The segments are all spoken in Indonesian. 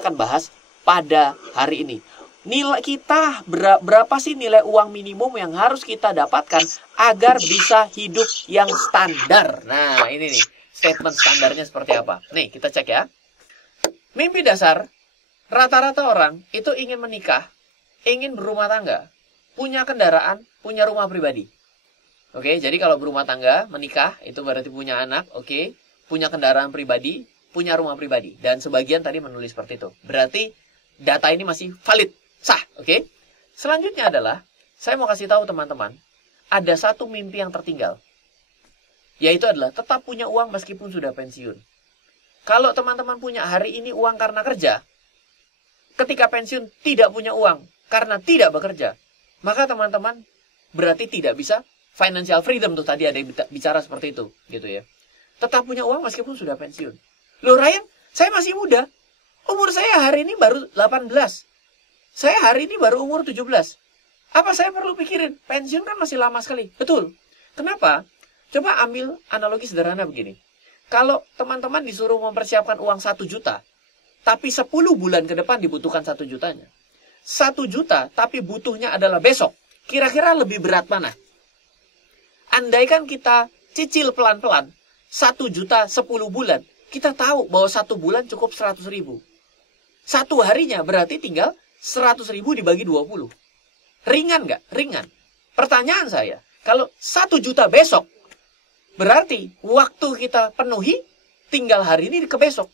kita akan bahas pada hari ini. Nilai kita, berapa sih nilai uang minimum yang harus kita dapatkan agar bisa hidup yang standar. Nah, ini nih, statement standarnya seperti apa. Nih, kita cek ya. Mimpi dasar, rata-rata orang itu ingin menikah, ingin berumah tangga, punya kendaraan, punya rumah pribadi. Oke, jadi kalau berumah tangga, menikah, itu berarti punya anak, oke, punya kendaraan pribadi, punya rumah pribadi. Dan sebagian tadi menulis seperti itu. Berarti data ini masih valid, sah, oke. Selanjutnya adalah, saya mau kasih tahu teman-teman, ada satu mimpi yang tertinggal. Yaitu adalah tetap punya uang meskipun sudah pensiun. Kalau teman-teman punya hari ini uang karena kerja, ketika pensiun tidak punya uang karena tidak bekerja, maka teman-teman berarti tidak bisa financial freedom tuh tadi ada yang bicara seperti itu, gitu ya. Tetap punya uang meskipun sudah pensiun. Loh Ryan, saya masih muda. Umur saya hari ini baru 18. Saya hari ini baru umur 17. Apa saya perlu pikirin? Pensiun kan masih lama sekali. Betul. Kenapa? Coba ambil analogi sederhana begini. Kalau teman-teman disuruh mempersiapkan uang 1 juta, tapi 10 bulan ke depan dibutuhkan 1 jutanya. 1 juta, tapi butuhnya adalah besok. Kira-kira lebih berat mana? Andaikan kita cicil pelan-pelan, 1 juta 10 bulan, kita tahu bahwa 1 bulan cukup 100 ribu. 1 harinya berarti tinggal 100 ribu dibagi 20. Ringan nggak? Ringan. Pertanyaan saya, kalau 1 juta besok, berarti waktu kita penuhi tinggal hari ini ke besok.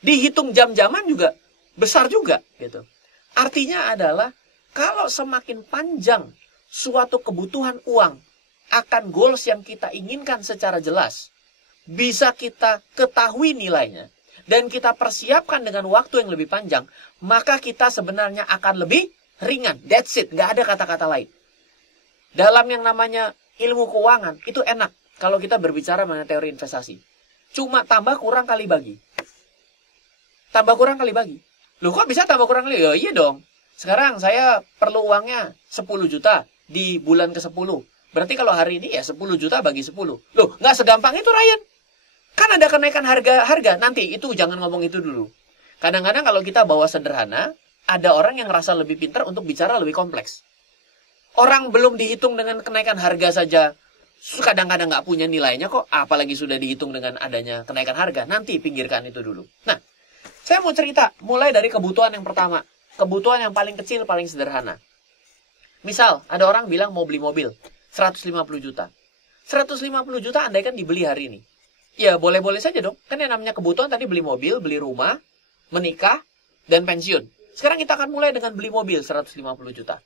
Dihitung jam-jaman juga besar juga gitu. Artinya adalah kalau semakin panjang suatu kebutuhan uang akan goals yang kita inginkan secara jelas, bisa kita ketahui nilainya dan kita persiapkan dengan waktu yang lebih panjang, maka kita sebenarnya akan lebih ringan. That's it, nggak ada kata-kata lain. Dalam yang namanya ilmu keuangan itu enak. Kalau kita berbicara mengenai teori investasi. Cuma tambah kurang kali bagi. Tambah kurang kali bagi. Loh kok bisa tambah kurang kali? Ya iya dong. Sekarang saya perlu uangnya 10 juta di bulan ke-10. Berarti kalau hari ini ya 10 juta bagi 10. Loh nggak segampang itu Ryan. Kan ada kenaikan harga. Nanti itu jangan ngomong itu dulu. Kadang-kadang kalau kita bawa sederhana, ada orang yang ngerasa lebih pintar untuk bicara lebih kompleks. Orang belum dihitung dengan kenaikan harga saja. Kadang-kadang nggak punya nilainya kok, apalagi sudah dihitung dengan adanya kenaikan harga. Nanti pinggirkan itu dulu. Nah, saya mau cerita mulai dari kebutuhan yang pertama. Kebutuhan yang paling kecil, paling sederhana. Misal, ada orang bilang mau beli mobil, 150 juta. 150 juta andaikan dibeli hari ini. Ya, boleh-boleh saja dong. Kan yang namanya kebutuhan tadi beli mobil, beli rumah, menikah, dan pensiun. Sekarang kita akan mulai dengan beli mobil 150 juta.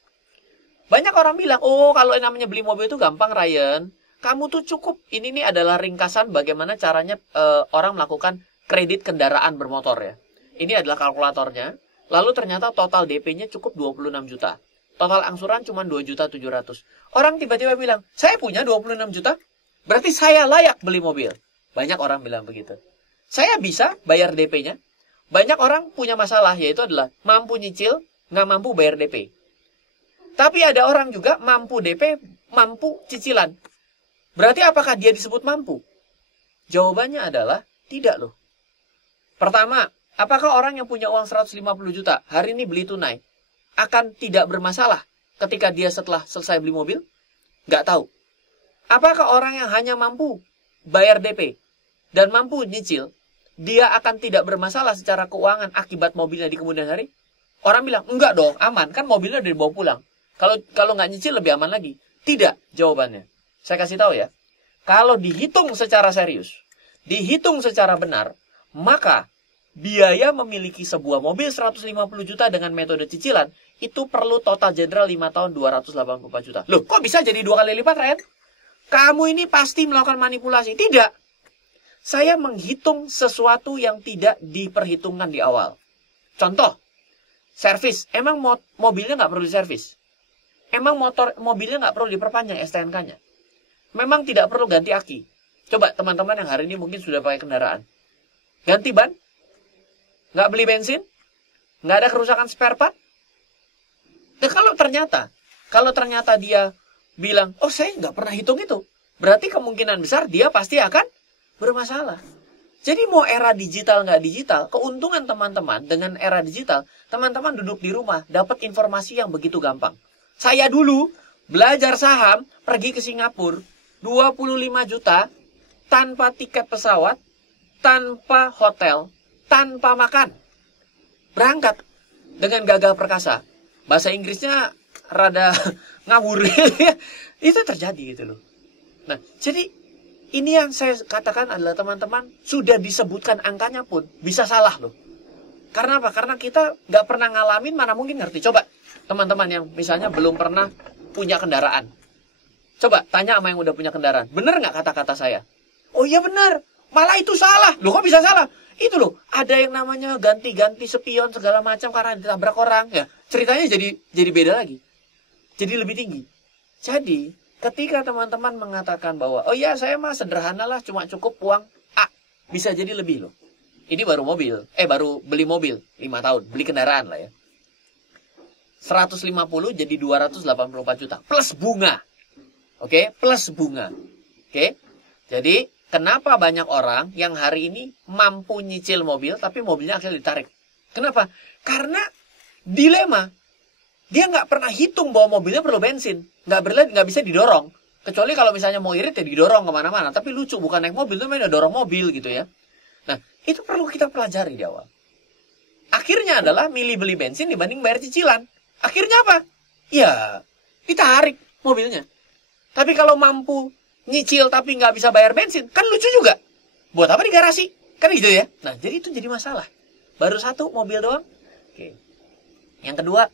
Banyak orang bilang, oh kalau yang namanya beli mobil itu gampang Ryan. Kamu tuh cukup, ini nih adalah ringkasan bagaimana caranya orang melakukan kredit kendaraan bermotor ya. Ini adalah kalkulatornya. Lalu ternyata total DP-nya cukup 26 juta. Total angsuran cuma 2.700.000. Orang tiba-tiba bilang, saya punya 26 juta, berarti saya layak beli mobil. Banyak orang bilang begitu. Saya bisa bayar DP-nya. Banyak orang punya masalah, yaitu adalah mampu nyicil, nggak mampu bayar DP. Tapi ada orang juga mampu DP, mampu cicilan. Berarti apakah dia disebut mampu? Jawabannya adalah tidak loh. Pertama, apakah orang yang punya uang 150 juta hari ini beli tunai akan tidak bermasalah ketika dia setelah selesai beli mobil? Nggak tahu. Apakah orang yang hanya mampu bayar DP dan mampu nyicil, dia akan tidak bermasalah secara keuangan akibat mobilnya di kemudian hari? Orang bilang, enggak dong, aman. Kan mobilnya udah dibawa pulang. Kalau nggak nyicil lebih aman lagi. Tidak jawabannya. Saya kasih tahu ya. Kalau dihitung secara serius, dihitung secara benar, maka biaya memiliki sebuah mobil 150 juta dengan metode cicilan, itu perlu total general 5 tahun 284 juta. Loh, kok bisa jadi 2 kali lipat, Ryan? Kamu ini pasti melakukan manipulasi. Tidak. Saya menghitung sesuatu yang tidak diperhitungkan di awal. Contoh, servis. Emang mobilnya nggak perlu diservis? Emang mobilnya nggak perlu diperpanjang STNK-nya? Memang tidak perlu ganti aki. Coba teman-teman yang hari ini mungkin sudah pakai kendaraan. Ganti ban? Nggak beli bensin? Nggak ada kerusakan spare part? Nah, kalau ternyata dia bilang, oh saya nggak pernah hitung itu, berarti kemungkinan besar dia pasti akan bermasalah. Jadi mau era digital nggak digital, keuntungan teman-teman dengan era digital, teman-teman duduk di rumah, dapat informasi yang begitu gampang. Saya dulu belajar saham, pergi ke Singapura, 25 juta, tanpa tiket pesawat, tanpa hotel, tanpa makan. Berangkat dengan gagah perkasa. Bahasa Inggrisnya rada ngawur. Itu terjadi gitu loh. Nah, jadi ini yang saya katakan adalah teman-teman, sudah disebutkan angkanya pun bisa salah loh. Karena apa? Karena kita nggak pernah ngalamin, mana mungkin ngerti. Coba teman-teman yang misalnya belum pernah punya kendaraan. Coba tanya sama yang udah punya kendaraan. Bener nggak kata-kata saya? Oh iya bener. Malah itu salah. Loh kok bisa salah? Itu loh, ada yang namanya ganti-ganti spion segala macam karena ditabrak orang. Ya, ceritanya jadi beda lagi. Jadi lebih tinggi. Jadi ketika teman-teman mengatakan bahwa, oh ya saya mah sederhana lah, cuma cukup uang A. Bisa jadi lebih loh. Ini baru mobil. Baru beli mobil. 5 tahun. Beli kendaraan lah ya. 150 jadi 284 juta. Plus bunga. Oke? Plus bunga. Oke? Jadi, kenapa banyak orang yang hari ini mampu nyicil mobil, tapi mobilnya akhirnya ditarik? Kenapa? Karena dilema. Dia nggak pernah hitung bahwa mobilnya perlu bensin. Nggak bisa didorong. Kecuali kalau misalnya mau irit ya didorong kemana-mana. Tapi lucu, bukan naik mobil, itu mainnya dorong mobil gitu ya. Nah, itu perlu kita pelajari di awal. Akhirnya adalah milih beli bensin dibanding bayar cicilan. Akhirnya apa? Ya, ditarik mobilnya. Tapi kalau mampu nyicil tapi nggak bisa bayar bensin, kan lucu juga. Buat apa di garasi? Kan gitu ya. Nah, jadi itu jadi masalah. Baru satu mobil doang. Oke. Yang kedua,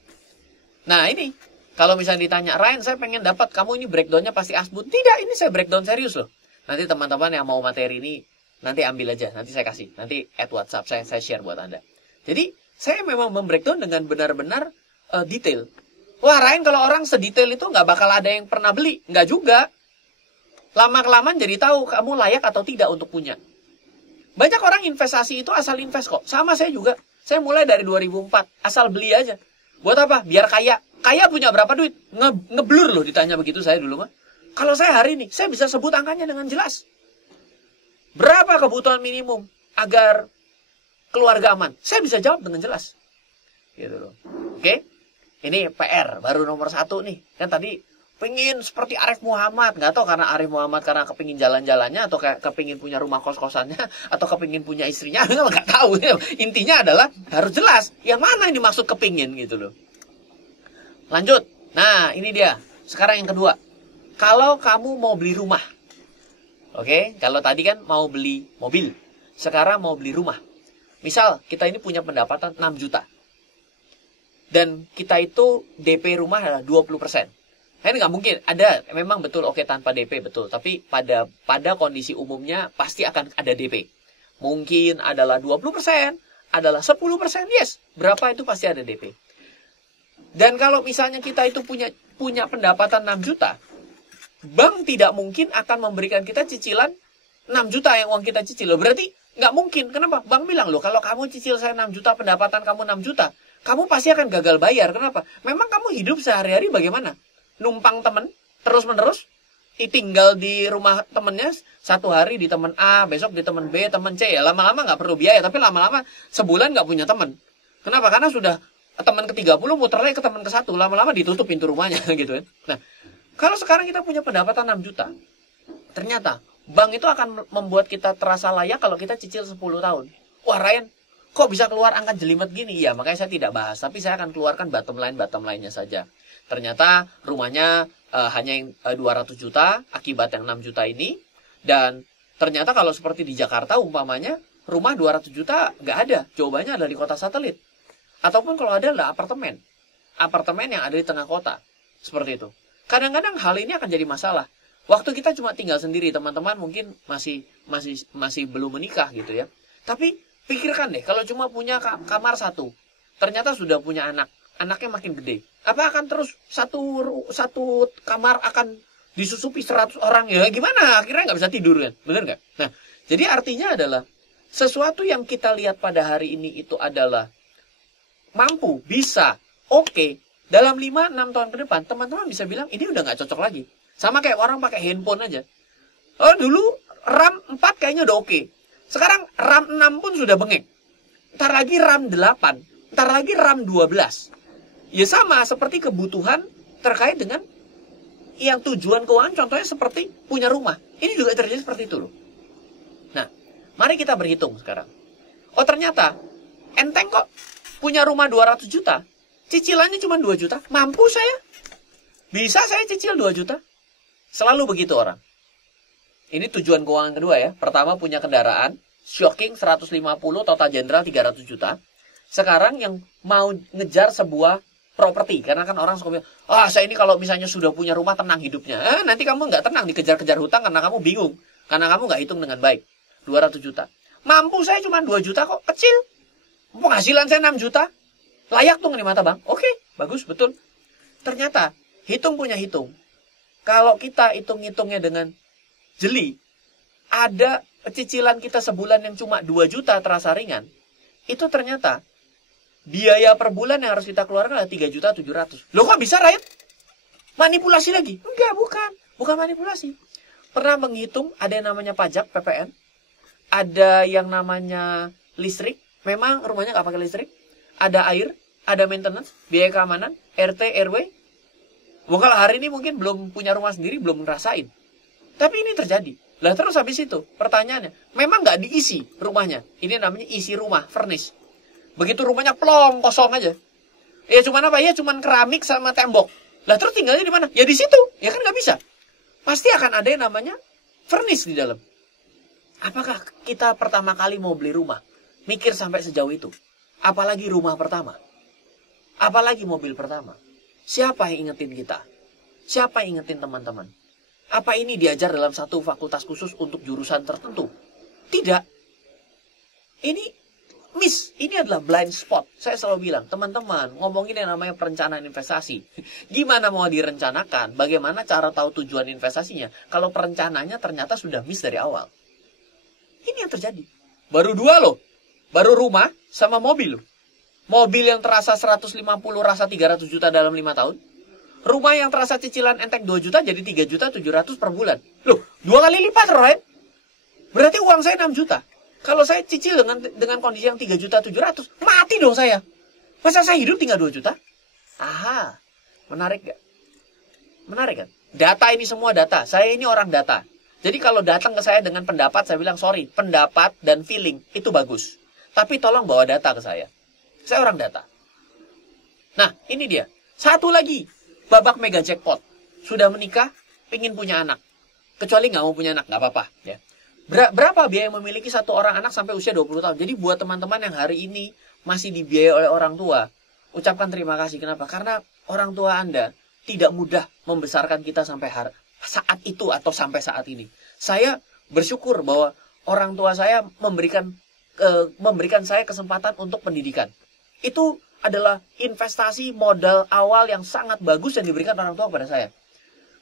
nah ini, kalau misalnya ditanya, Ryan saya pengen dapat, kamu ini breakdownnya pasti asbun. Tidak, ini saya breakdown serius loh. Nanti teman-teman yang mau materi ini, nanti ambil aja, nanti saya kasih. Nanti add WhatsApp, saya share buat Anda. Jadi, saya memang membreakdown dengan benar-benar detail. Wah, Ryan kalau orang sedetail itu nggak bakal ada yang pernah beli. Nggak juga. Lama-kelamaan jadi tahu kamu layak atau tidak untuk punya. Banyak orang investasi itu asal invest kok. Sama saya juga. Saya mulai dari 2004. Asal beli aja. Buat apa? Biar kaya. Kaya punya berapa duit? Ngeblur loh ditanya begitu saya dulu mah. Kalau saya hari ini, saya bisa sebut angkanya dengan jelas. Berapa kebutuhan minimum agar keluarga aman? Saya bisa jawab dengan jelas. Gitu loh. Oke? Ini PR, baru nomor 1 nih. Kan tadi pengen seperti Arif Muhammad. Nggak tahu karena Arif Muhammad karena kepingin jalan-jalannya, atau kepingin punya rumah kos-kosannya, atau kepingin punya istrinya. Nggak tahu. Intinya adalah harus jelas. Yang mana yang dimaksud kepingin gitu loh. Lanjut. Nah, ini dia. Sekarang yang kedua. Kalau kamu mau beli rumah. Oke, kalau tadi kan mau beli mobil. Sekarang mau beli rumah. Misal, kita ini punya pendapatan 6 juta. Dan kita itu DP rumah adalah 20%. Nah, ini nggak mungkin. Ada, memang betul, oke tanpa DP, betul. Tapi pada kondisi umumnya pasti akan ada DP. Mungkin adalah 20%, adalah 10%, yes. Berapa itu pasti ada DP. Dan kalau misalnya kita itu punya pendapatan 6 juta, bank tidak mungkin akan memberikan kita cicilan 6 juta yang uang kita cicil. Berarti nggak mungkin. Kenapa? Bank bilang, loh kalau kamu cicil saya 6 juta, pendapatan kamu 6 juta, kamu pasti akan gagal bayar. Kenapa? Memang kamu hidup sehari-hari bagaimana? Numpang temen, terus-menerus. Tinggal di rumah temennya, 1 hari di temen A, besok di temen B, temen C. Ya lama-lama nggak perlu biaya, tapi lama-lama sebulan nggak punya temen. Kenapa? Karena sudah teman ke-30, muter lagi ke teman ke-1. Lama-lama ditutup pintu rumahnya gitu kan. Nah, kalau sekarang kita punya pendapatan 6 juta, ternyata bank itu akan membuat kita terasa layak kalau kita cicil 10 tahun. Wah, Ryan, kok bisa keluar angka jelimet gini? Ya, makanya saya tidak bahas. Tapi saya akan keluarkan bottom line-nya saja. Ternyata rumahnya hanya yang 200 juta akibat yang 6 juta ini. Dan ternyata kalau seperti di Jakarta umpamanya, rumah 200 juta nggak ada. Jawabannya adalah di kota satelit. Ataupun kalau ada adalah apartemen. Apartemen yang ada di tengah kota. Seperti itu. Kadang-kadang hal ini akan jadi masalah. Waktu kita cuma tinggal sendiri, teman-teman mungkin masih belum menikah gitu ya. Tapi pikirkan deh, kalau cuma punya kamar 1, ternyata sudah punya anak, anaknya makin gede. Apa akan terus satu kamar akan disusupi 100 orang? Ya gimana? Akhirnya nggak bisa tidur kan? Bener nggak? Nah, jadi artinya adalah sesuatu yang kita lihat pada hari ini itu adalah mampu, bisa, oke. Dalam 5-6 tahun ke depan, teman-teman bisa bilang, ini udah nggak cocok lagi. Sama kayak orang pakai handphone aja. Oh, dulu RAM 4 kayaknya udah oke. Sekarang RAM 6 pun sudah bengek. Ntar lagi RAM 8, ntar lagi RAM 12. Ya sama seperti kebutuhan terkait dengan yang tujuan keuangan, contohnya seperti punya rumah. Ini juga terjadi seperti itu loh. Nah, mari kita berhitung sekarang. Oh ternyata, enteng kok punya rumah 200 juta. Cicilannya cuma 2 juta. Mampu saya? Bisa saya cicil 2 juta? Selalu begitu orang. Ini tujuan keuangan kedua ya. Pertama punya kendaraan, shocking 150, total general 300 juta. Sekarang yang mau ngejar sebuah properti. Karena kan orang suka bilang, saya ini kalau misalnya sudah punya rumah tenang hidupnya. Nanti kamu nggak tenang dikejar-kejar hutang karena kamu bingung. Karena kamu nggak hitung dengan baik. 200 juta. Mampu saya cuma 2 juta kok, kecil. Penghasilan saya 6 juta. Layak tuh di mata bank. Oke, bagus, betul. Ternyata, hitung punya hitung. Kalau kita hitung-hitungnya dengan jeli, ada cicilan kita sebulan yang cuma 2 juta terasa ringan, itu ternyata biaya per bulan yang harus kita keluarkan adalah 3.700.000. Loh kok bisa, Ryan? Manipulasi lagi? Enggak, bukan. Bukan manipulasi. Pernah menghitung ada yang namanya pajak, PPN. Ada yang namanya listrik. Memang rumahnya nggak pakai listrik. Ada air, ada maintenance, biaya keamanan, RT, RW. Kalau hari ini mungkin belum punya rumah sendiri, belum ngerasain. Tapi ini terjadi. Lah terus habis itu, pertanyaannya, memang nggak diisi rumahnya. Ini namanya isi rumah, furnish. Begitu rumahnya plong, kosong aja. Ya cuman apa? Ya cuman keramik sama tembok. Lah terus tinggalnya di mana? Ya di situ. Ya kan nggak bisa. Pasti akan ada yang namanya furnish di dalam. Apakah kita pertama kali mau beli rumah? Mikir sampai sejauh itu. Apalagi rumah pertama. Apalagi mobil pertama. Siapa yang ingetin kita? Siapa yang ingetin teman-teman? Apa ini diajar dalam satu fakultas khusus untuk jurusan tertentu? Tidak. Ini miss. Ini adalah blind spot. Saya selalu bilang, teman-teman, ngomongin yang namanya perencanaan investasi. Gimana mau direncanakan? Bagaimana cara tahu tujuan investasinya? Kalau perencananya ternyata sudah miss dari awal. Ini yang terjadi. Baru 2 loh. Baru rumah sama mobil loh. Mobil yang terasa 150, rasa 300 juta dalam 5 tahun. Rumah yang terasa cicilan enteng 2 juta jadi 3.700.000 per bulan. Loh, 2 kali lipat, right? Berarti uang saya 6 juta. Kalau saya cicil dengan kondisi yang 3.700.000, mati dong saya. Masa saya hidup tinggal 2 juta? Aha, menarik gak? Menarik kan? Data ini semua data. Saya ini orang data. Jadi kalau datang ke saya dengan pendapat, saya bilang sorry, pendapat dan feeling itu bagus. Tapi tolong bawa data ke saya. Saya orang data. Nah, ini dia. Satu lagi. Babak mega jackpot. Sudah menikah, pengen punya anak. Kecuali nggak mau punya anak, nggak apa-apa. Ya. Berapa biaya memiliki satu orang anak sampai usia 20 tahun? Jadi buat teman-teman yang hari ini masih dibiayai oleh orang tua, ucapkan terima kasih. Kenapa? Karena orang tua Anda tidak mudah membesarkan kita sampai saat itu atau sampai saat ini. Saya bersyukur bahwa orang tua saya memberikan saya kesempatan untuk pendidikan. Itu adalah investasi modal awal yang sangat bagus yang diberikan orang tua kepada saya.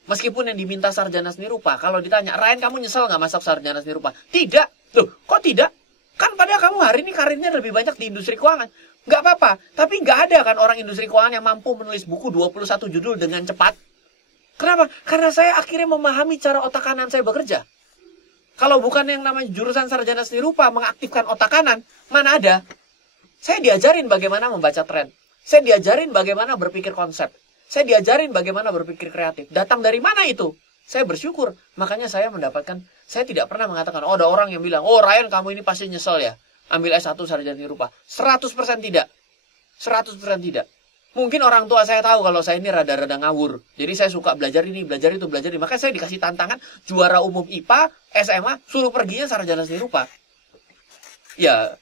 Meskipun yang diminta sarjana seni rupa, kalau ditanya, Ryan kamu nyesel nggak masuk sarjana seni rupa? Tidak. Loh, kok tidak? Kan padahal kamu hari ini karirnya lebih banyak di industri keuangan. Nggak apa-apa. Tapi nggak ada kan orang industri keuangan yang mampu menulis buku 21 judul dengan cepat. Kenapa? Karena saya akhirnya memahami cara otak kanan saya bekerja. Kalau bukan yang namanya jurusan sarjana seni rupa mengaktifkan otak kanan, mana ada? Saya diajarin bagaimana membaca tren. Saya diajarin bagaimana berpikir konsep. Saya diajarin bagaimana berpikir kreatif. Datang dari mana itu? Saya bersyukur. Makanya saya mendapatkan, saya tidak pernah mengatakan, ada orang yang bilang, Ryan kamu ini pasti nyesel ya. Ambil S1 sarjana seni rupa. 100% tidak. 100% tidak. Mungkin orang tua saya tahu kalau saya ini rada-rada ngawur. Jadi saya suka belajar ini, belajar itu, belajar ini. Makanya saya dikasih tantangan juara umum IPA, SMA, suruh perginya sarjana seni rupa. Ya,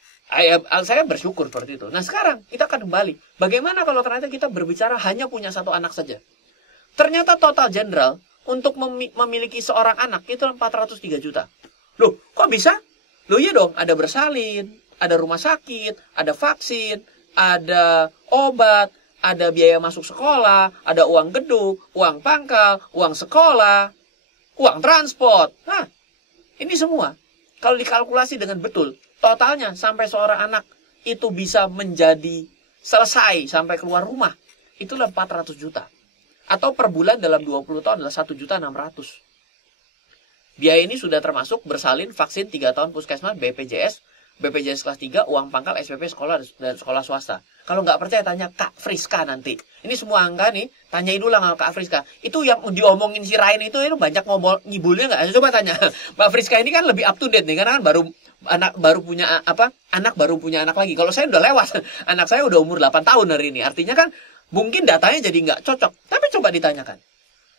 saya bersyukur seperti itu. Nah sekarang kita akan kembali. Bagaimana kalau ternyata kita berbicara hanya punya satu anak saja? Ternyata total general untuk memiliki seorang anak itu 403 juta. Loh, kok bisa? Loh iya dong, ada bersalin, ada rumah sakit, ada vaksin, ada obat, ada biaya masuk sekolah, ada uang gedung, uang pangkal, uang sekolah, uang transport. Nah, ini semua kalau dikalkulasi dengan betul, totalnya sampai seorang anak itu bisa menjadi selesai sampai keluar rumah, itulah 400 juta. Atau per bulan dalam 20 tahun adalah 1.600.000. Biaya ini sudah termasuk bersalin vaksin 3 tahun puskesmas, BPJS kelas 3, uang pangkal, SPP sekolah dan sekolah swasta. Kalau nggak percaya tanya Kak Friska nanti. Ini semua angka nih, tanyain dulu sama Kak Friska. Itu yang diomongin si Ryan itu banyak ngomong ngibulnya nggak? Coba tanya. Mbak Friska ini kan lebih up to date nih, karena kan baru punya anak lagi. Kalau saya udah lewat, anak saya udah umur 8 tahun hari ini. Artinya kan mungkin datanya jadi nggak cocok. Tapi coba ditanyakan.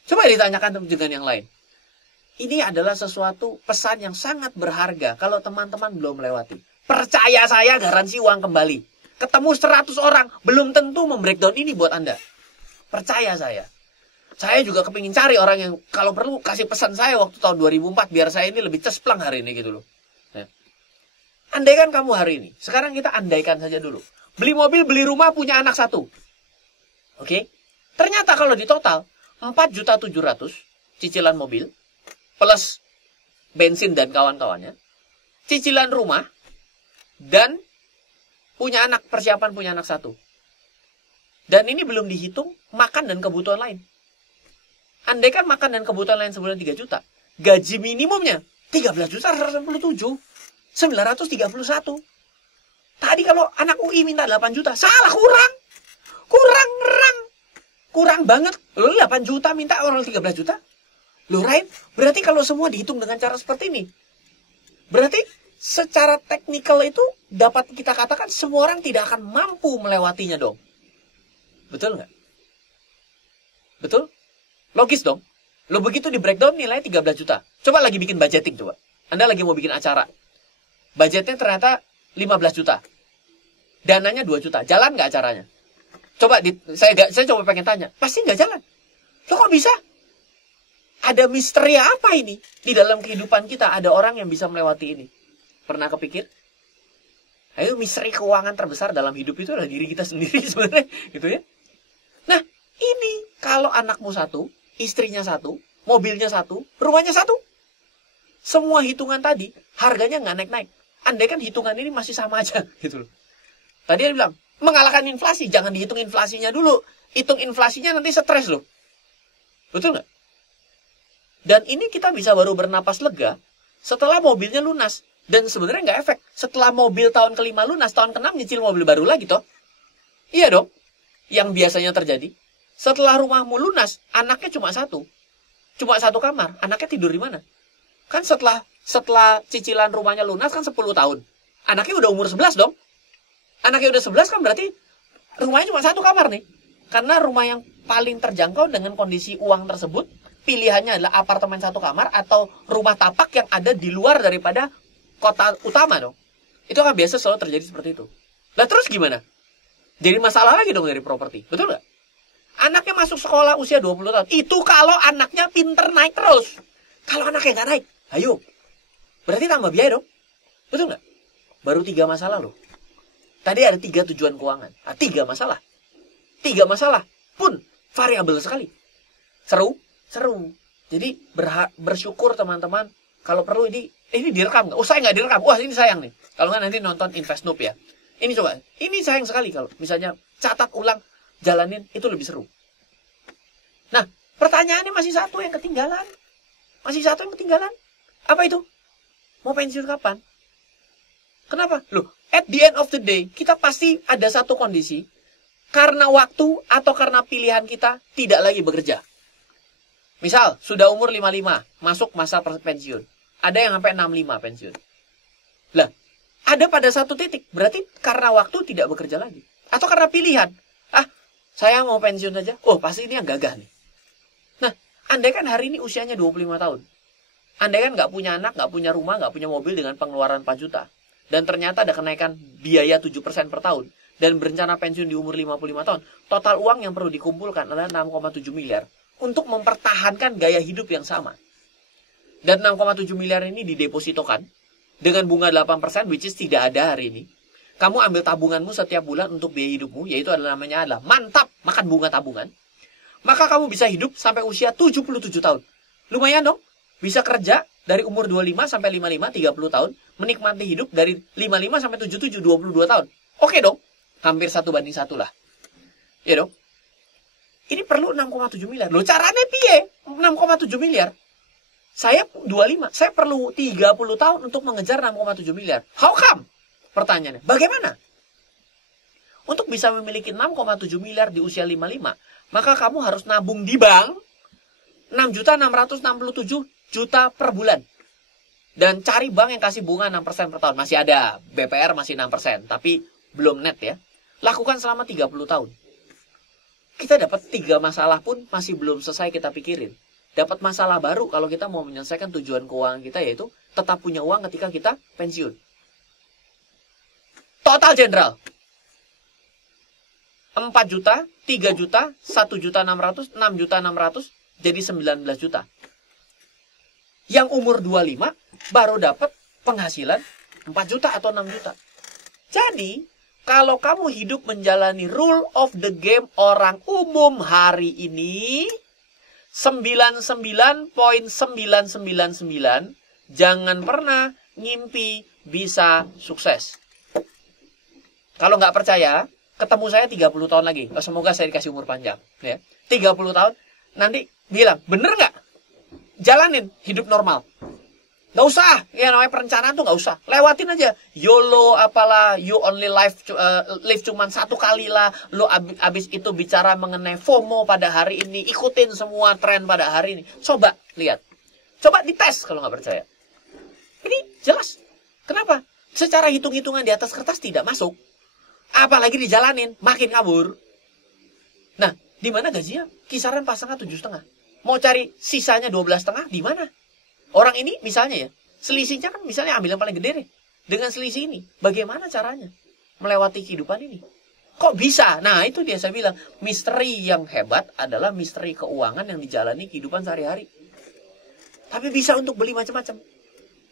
Coba ditanyakan dengan yang lain. Ini adalah sesuatu pesan yang sangat berharga kalau teman-teman belum melewati. Percaya saya, garansi uang kembali. Ketemu 100 orang, belum tentu membreakdown ini buat Anda. Percaya saya. Saya juga kepingin cari orang yang kalau perlu kasih pesan saya waktu tahun 2004, biar saya ini lebih cesplang hari ini gitu loh. Nah, andaikan kamu hari ini, sekarang kita andaikan saja dulu. Beli mobil, beli rumah, punya anak 1. Oke? Ternyata kalau di total, 4.700.000 cicilan mobil, plus bensin dan kawan-kawannya, cicilan rumah, dan punya anak, persiapan punya anak 1. Dan ini belum dihitung makan dan kebutuhan lain. Andaikan makan dan kebutuhan lain sebulan 3 juta, gaji minimumnya 13.167.931. Tadi kalau anak UI minta 8 juta, salah, kurang banget. Loh, 8 juta minta orang 13 juta. Loh, Ryan, berarti kalau semua dihitung dengan cara seperti ini, berarti secara teknikal itu dapat kita katakan semua orang tidak akan mampu melewatinya dong. Betul nggak? Betul? Logis dong. Lo begitu di breakdown nilainya 13 juta. Coba lagi bikin budgeting coba. Anda lagi mau bikin acara. Budgetnya ternyata 15 juta. Dananya 2 juta. Jalan nggak acaranya? Coba, saya coba pengen tanya. Pasti nggak jalan. Lo kok bisa? Ada misteri apa ini? Di dalam kehidupan kita ada orang yang bisa melewati ini. Pernah kepikir? Ayo, misteri keuangan terbesar dalam hidup itu adalah diri kita sendiri sebenarnya, gitu ya. Nah, ini kalau anakmu 1, istrinya 1, mobilnya 1, rumahnya 1. Semua hitungan tadi, harganya nggak naik-naik. Andaikan hitungan ini masih sama aja, gitu loh. Tadi dia bilang, mengalahkan inflasi, jangan dihitung inflasinya dulu. Hitung inflasinya nanti stres loh. Betul nggak? Dan ini kita bisa baru bernapas lega setelah mobilnya lunas. Dan sebenarnya nggak efek. Setelah mobil tahun ke-5 lunas, tahun ke-6 nyicil mobil baru lagi toh. Iya dong. Yang biasanya terjadi. Setelah rumahmu lunas, anaknya cuma 1. Cuma 1 kamar. Anaknya tidur di mana? Kan setelah cicilan rumahnya lunas kan 10 tahun. Anaknya udah umur 11 dong. Anaknya udah 11 kan berarti rumahnya cuma 1 kamar nih. Karena rumah yang paling terjangkau dengan kondisi uang tersebut, pilihannya adalah apartemen 1 kamar atau rumah tapak yang ada di luar daripada kota utama dong. Itu kan biasa selalu terjadi seperti itu. Lah terus gimana? Jadi masalah lagi dong dari properti. Betul nggak? Anaknya masuk sekolah usia 20 tahun. Itu kalau anaknya pinter naik terus. Kalau anaknya nggak naik, ayo. Berarti tambah biaya dong. Betul nggak? Baru 3 masalah loh. Tadi ada 3 tujuan keuangan. 3 masalah. 3 masalah pun variabel sekali. Seru. Jadi bersyukur teman-teman. Kalau perlu ini direkam nggak? Oh, saya nggak direkam. Wah, ini sayang nih. Kalau nggak nanti nonton Invest Noob ya. Ini coba. Ini sayang sekali kalau misalnya catat ulang, jalanin, itu lebih seru. Nah, pertanyaannya masih satu yang ketinggalan. Apa itu? Mau pensiun kapan? Kenapa? Loh, at the end of the day, kita pasti ada satu kondisi. Karena waktu atau karena pilihan kita tidak lagi bekerja. Misal, sudah umur 55, masuk masa pensiun. Ada yang sampai 65 pensiun. Lah, ada pada satu titik. Berarti karena waktu tidak bekerja lagi. Atau karena pilihan. Saya mau pensiun saja. Oh, pasti ini yang gagah nih. Nah, andaikan hari ini usianya 25 tahun. Andaikan nggak punya anak, nggak punya rumah, nggak punya mobil dengan pengeluaran 4 juta. Dan ternyata ada kenaikan biaya 7% per tahun. Dan berencana pensiun di umur 55 tahun. Total uang yang perlu dikumpulkan adalah 6,7 miliar. Untuk mempertahankan gaya hidup yang sama. Dan 6,7 miliar ini didepositokan dengan bunga 8%, which is tidak ada hari ini. Kamu ambil tabunganmu setiap bulan untuk biaya hidupmu, yaitu namanya adalah mantap, makan bunga tabungan. Maka kamu bisa hidup sampai usia 77 tahun. Lumayan dong, bisa kerja dari umur 25 sampai 55, 30 tahun, menikmati hidup dari 55 sampai 77, 22 tahun. Oke dong, hampir 1:1 lah. Ya dong. Ini perlu 6,7 miliar. Loh, caranya piye? 6,7 miliar. Saya 25, saya perlu 30 tahun untuk mengejar 6,7 miliar. How come? Pertanyaannya, bagaimana? Untuk bisa memiliki 6,7 miliar di usia 55, maka kamu harus nabung di bank 6.667.000.000 per bulan. Dan cari bank yang kasih bunga 6% per tahun. Masih ada, BPR masih 6%, tapi belum net ya. Lakukan selama 30 tahun. Kita dapat 3 masalah pun masih belum selesai kita pikirin. Dapat masalah baru kalau kita mau menyelesaikan tujuan keuangan kita, yaitu tetap punya uang ketika kita pensiun. Total general. 4 juta, 3 juta, 1.600.000, 6.600.000, jadi 19 juta. Yang umur 25 baru dapat penghasilan 4 juta atau 6 juta. Jadi, kalau kamu hidup menjalani rule of the game orang umum hari ini, 99.999, jangan pernah ngimpi bisa sukses. Kalau nggak percaya, ketemu saya 30 tahun lagi. Semoga saya dikasih umur panjang. Ya. 30 tahun, nanti bilang, bener nggak? Jalanin hidup normal. Nggak usah, ya namanya perencanaan tuh nggak usah. Lewatin aja. YOLO apalah, you only live cuman satu kali lah. Lo abis itu bicara mengenai FOMO pada hari ini. Ikutin semua tren pada hari ini. Coba, lihat. Coba dites kalau nggak percaya. Ini jelas. Kenapa? Secara hitung-hitungan di atas kertas tidak masuk. Apalagi dijalanin, makin kabur. Nah, di mana gajinya? Kisaran 4,5, 7,5. Mau cari sisanya 12,5 di mana? Orang ini misalnya ya, selisihnya kan misalnya ambil yang paling gede deh. Dengan selisih ini, bagaimana caranya melewati kehidupan ini? Kok bisa? Nah, itu dia saya bilang, misteri yang hebat adalah misteri keuangan yang dijalani kehidupan sehari-hari. Tapi bisa untuk beli macam-macam.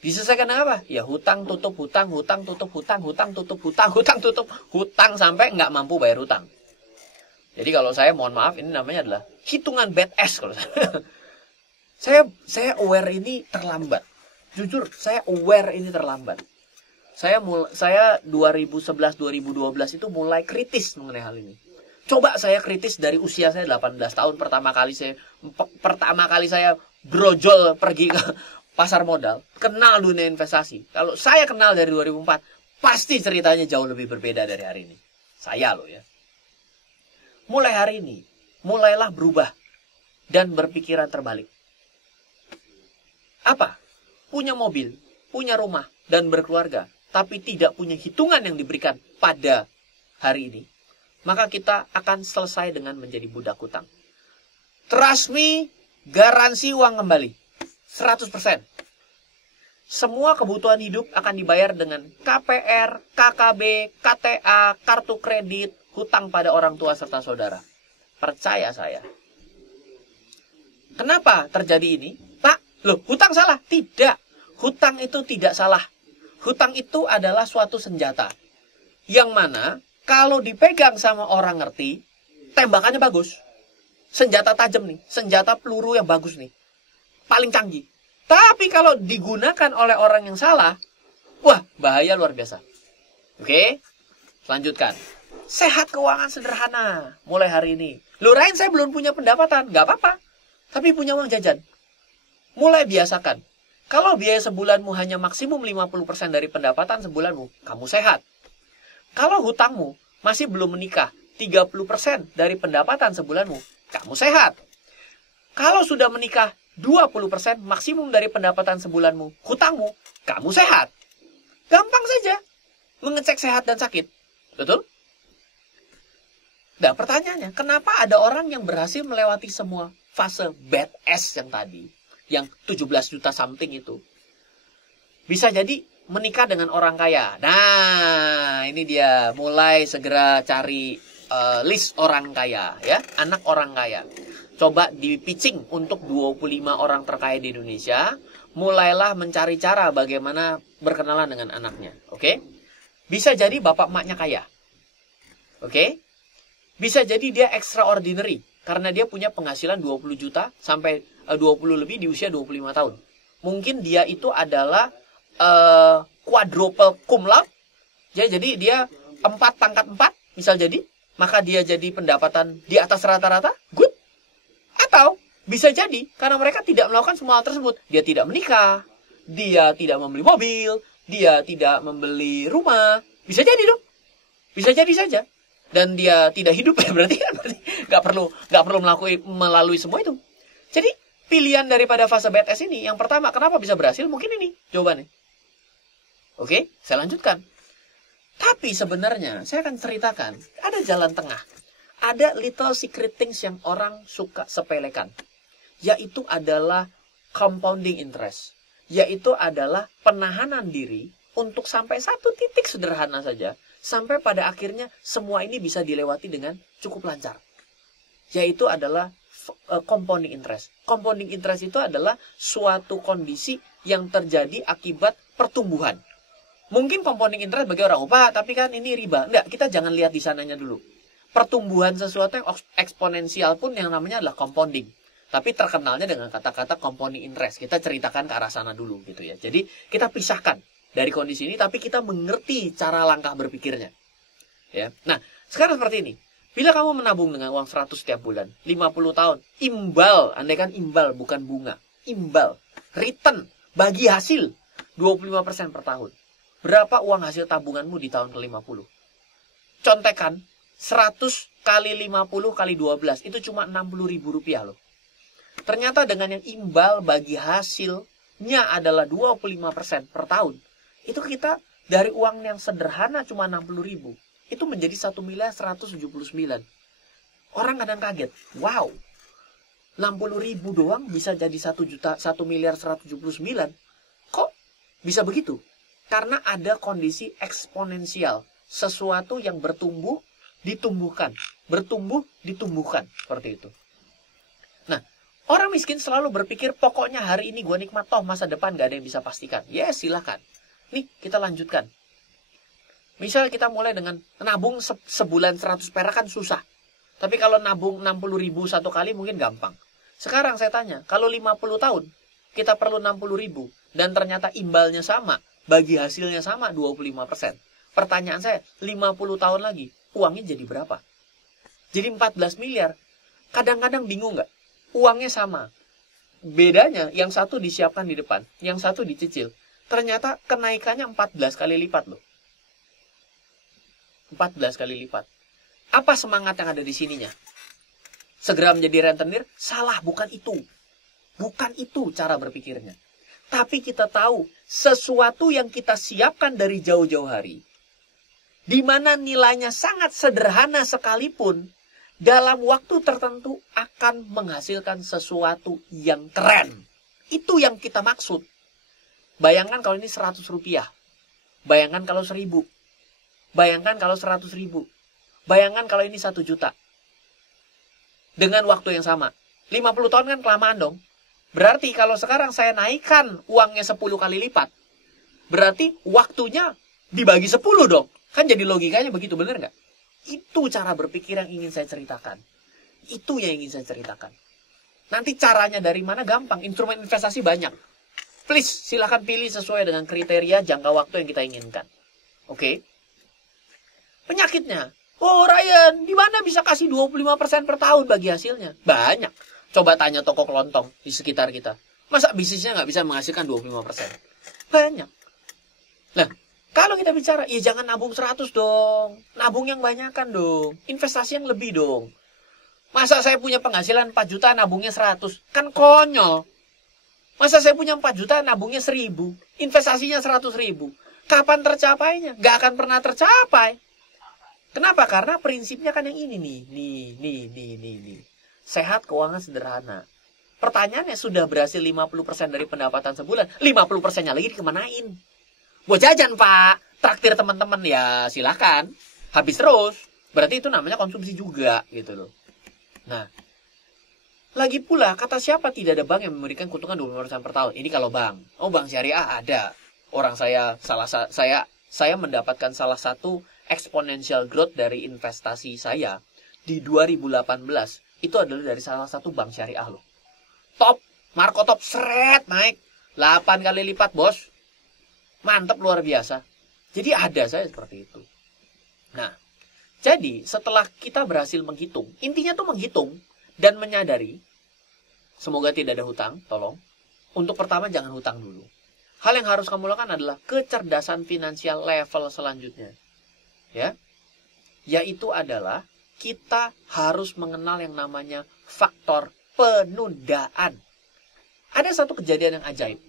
Diselesaikan dengan apa? Ya hutang tutup hutang, hutang tutup hutang, hutang tutup hutang, hutang tutup hutang sampai nggak mampu bayar hutang. Jadi kalau saya mohon maaf, ini namanya adalah hitungan bad ass kalau saya aware ini terlambat. Jujur, saya aware ini terlambat. Saya 2011-2012 itu mulai kritis mengenai hal ini. Coba saya kritis dari usia saya 18 tahun pertama kali saya brojol pergi ke pasar modal, kenal dunia investasi. Kalau saya kenal dari 2004, pasti ceritanya jauh lebih berbeda dari hari ini. Saya loh ya. Mulai hari ini, mulailah berubah dan berpikiran terbalik. Apa? Punya mobil, punya rumah, dan berkeluarga, tapi tidak punya hitungan yang diberikan pada hari ini, maka kita akan selesai dengan menjadi budak hutang. Trust me, garansi uang kembali. 100%. Semua kebutuhan hidup akan dibayar dengan KPR, KKB, KTA, kartu kredit, hutang pada orang tua serta saudara. Percaya saya. Kenapa terjadi ini? Pak, loh, hutang salah? Tidak. Hutang itu tidak salah. Hutang itu adalah suatu senjata. Yang mana, kalau dipegang sama orang ngerti, tembakannya bagus. Senjata tajam nih. Senjata peluru yang bagus nih. Paling canggih. Tapi kalau digunakan oleh orang yang salah, wah, bahaya luar biasa. Oke? Lanjutkan. Sehat keuangan sederhana mulai hari ini. Loh, Ryan, saya belum punya pendapatan. Gak apa-apa. Tapi punya uang jajan. Mulai biasakan. Kalau biaya sebulanmu hanya maksimum 50% dari pendapatan sebulanmu, kamu sehat. Kalau hutangmu masih belum menikah 30% dari pendapatan sebulanmu, kamu sehat. Kalau sudah menikah 20% maksimum dari pendapatan sebulanmu, hutangmu, kamu sehat. Gampang saja mengecek sehat dan sakit. Betul? Nah, pertanyaannya, kenapa ada orang yang berhasil melewati semua fase bad ass yang tadi, yang 17 juta something itu? Bisa jadi menikah dengan orang kaya. Nah, ini dia, mulai segera cari list orang kaya, ya, anak orang kaya. Coba di-pitching untuk 25 orang terkaya di Indonesia. Mulailah mencari cara bagaimana berkenalan dengan anaknya. Oke? Bisa jadi bapak emaknya kaya. Oke? Bisa jadi dia extraordinary. Karena dia punya penghasilan 20 juta sampai 20 lebih di usia 25 tahun. Mungkin dia itu adalah quadruple cum laude. Jadi dia 4 pangkat 4. Misal jadi. Maka dia jadi pendapatan di atas rata-rata. Good. Atau Bisa jadi karena mereka tidak melakukan semua hal tersebut. Dia tidak menikah, dia tidak membeli mobil, dia tidak membeli rumah. Bisa jadi dong. Bisa jadi saja. Dan dia tidak hidup ya berarti nggak perlu melalui semua itu. Jadi pilihan daripada fase BTS ini yang pertama, kenapa bisa berhasil? Mungkin ini jawabannya. Oke, saya lanjutkan. Tapi sebenarnya saya akan ceritakan ada jalan tengah. Ada little secret things yang orang suka sepelekan. Yaitu adalah compounding interest. Yaitu adalah penahanan diri untuk sampai satu titik sederhana saja. Sampai pada akhirnya semua ini bisa dilewati dengan cukup lancar. Yaitu adalah compounding interest. Compounding interest itu adalah suatu kondisi yang terjadi akibat pertumbuhan. Mungkin compounding interest bagi orang, Pak, tapi kan ini riba. Enggak, kita jangan lihat di sananya dulu. Pertumbuhan sesuatu yang eksponensial pun yang namanya adalah compounding. Tapi terkenalnya dengan kata-kata compounding interest. Kita ceritakan ke arah sana dulu gitu ya. Jadi kita pisahkan dari kondisi ini, tapi kita mengerti cara langkah berpikirnya. Ya. Nah, sekarang seperti ini. Bila kamu menabung dengan uang 100 setiap bulan, 50 tahun, imbal, andai kan imbal bukan bunga, imbal, return, bagi hasil 25% per tahun. Berapa uang hasil tabunganmu di tahun ke-50? Contekan, 100 kali 50 kali 12, itu cuma Rp60.000 loh. Ternyata dengan yang imbal bagi hasilnya adalah 25% per tahun, itu kita dari uang yang sederhana cuma 60.000, itu menjadi 1.179.000. Orang kadang kaget, wow, 60.000 doang bisa jadi 1.179.000. Kok bisa begitu? Karena ada kondisi eksponensial. Sesuatu yang bertumbuh, ditumbuhkan. Bertumbuh, ditumbuhkan. Seperti itu. Nah, orang miskin selalu berpikir, pokoknya hari ini gue nikmat, toh masa depan gak ada yang bisa pastikan. Yes, silahkan. Nih, kita lanjutkan. Misal kita mulai dengan nabung sebulan 100 perak kan susah. Tapi kalau nabung 60.000 satu kali mungkin gampang. Sekarang saya tanya, kalau 50 tahun, kita perlu 60.000. Dan ternyata imbalnya sama. Bagi hasilnya sama 25%. Pertanyaan saya, 50 tahun lagi, uangnya jadi berapa? Jadi 14 miliar. Kadang-kadang bingung nggak? Uangnya sama. Bedanya, yang satu disiapkan di depan, yang satu dicicil. Ternyata kenaikannya 14 kali lipat loh. 14 kali lipat. Apa semangat yang ada di sininya? Segera menjadi rentenir? Salah, bukan itu. Bukan itu cara berpikirnya. Tapi kita tahu sesuatu yang kita siapkan dari jauh-jauh hari, di mana nilainya sangat sederhana sekalipun, dalam waktu tertentu akan menghasilkan sesuatu yang keren. Itu yang kita maksud. Bayangkan kalau ini 100 rupiah. Bayangkan kalau 1.000. Bayangkan kalau 100.000. Bayangkan kalau ini 1 juta. Dengan waktu yang sama. 50 tahun kan kelamaan dong. Berarti kalau sekarang saya naikkan uangnya 10 kali lipat, berarti waktunya dibagi 10 dong. Kan jadi logikanya begitu, bener nggak? Itu cara berpikir yang ingin saya ceritakan. Itu yang ingin saya ceritakan. Nanti caranya dari mana gampang. Instrumen investasi banyak. Please, silahkan pilih sesuai dengan kriteria jangka waktu yang kita inginkan. Oke? Penyakitnya. Oh Ryan, di mana bisa kasih 25% per tahun bagi hasilnya? Banyak. Coba tanya toko kelontong di sekitar kita. Masa bisnisnya nggak bisa menghasilkan 25%? Banyak. Nah, kalau kita bicara, ya jangan nabung 100 dong. Nabung yang banyakan dong. Investasi yang lebih dong. Masa saya punya penghasilan 4 juta, nabungnya 100? Kan konyol. Masa saya punya 4 juta, nabungnya 1.000? Investasinya 100.000. Kapan tercapainya? Nggak akan pernah tercapai. Kenapa? Karena prinsipnya kan yang ini nih. Nih. Sehat, keuangan sederhana. Pertanyaannya, sudah berhasil 50% dari pendapatan sebulan, 50%-nya lagi dikemanain? Buat jajan, Pak. Traktir teman-teman, ya silakan. Habis terus. Berarti itu namanya konsumsi juga, gitu loh. Nah, lagi pula, kata siapa tidak ada bank yang memberikan keuntungan 20% per tahun? Ini kalau bank. Oh, bank syariah ada. Orang saya mendapatkan salah satu exponential growth dari investasi saya di 2018. Itu adalah dari salah satu bank syariah loh. Top, Marco Top, seret, naik. 8 kali lipat, bos. Mantap, luar biasa. Jadi ada saya seperti itu. Nah, jadi setelah kita berhasil menghitung, intinya tuh menghitung dan menyadari, semoga tidak ada hutang, tolong. Untuk pertama jangan hutang dulu. Hal yang harus kamu lakukan adalah kecerdasan finansial level selanjutnya. Ya. Yaitu adalah kita harus mengenal yang namanya faktor penundaan. Ada satu kejadian yang ajaib.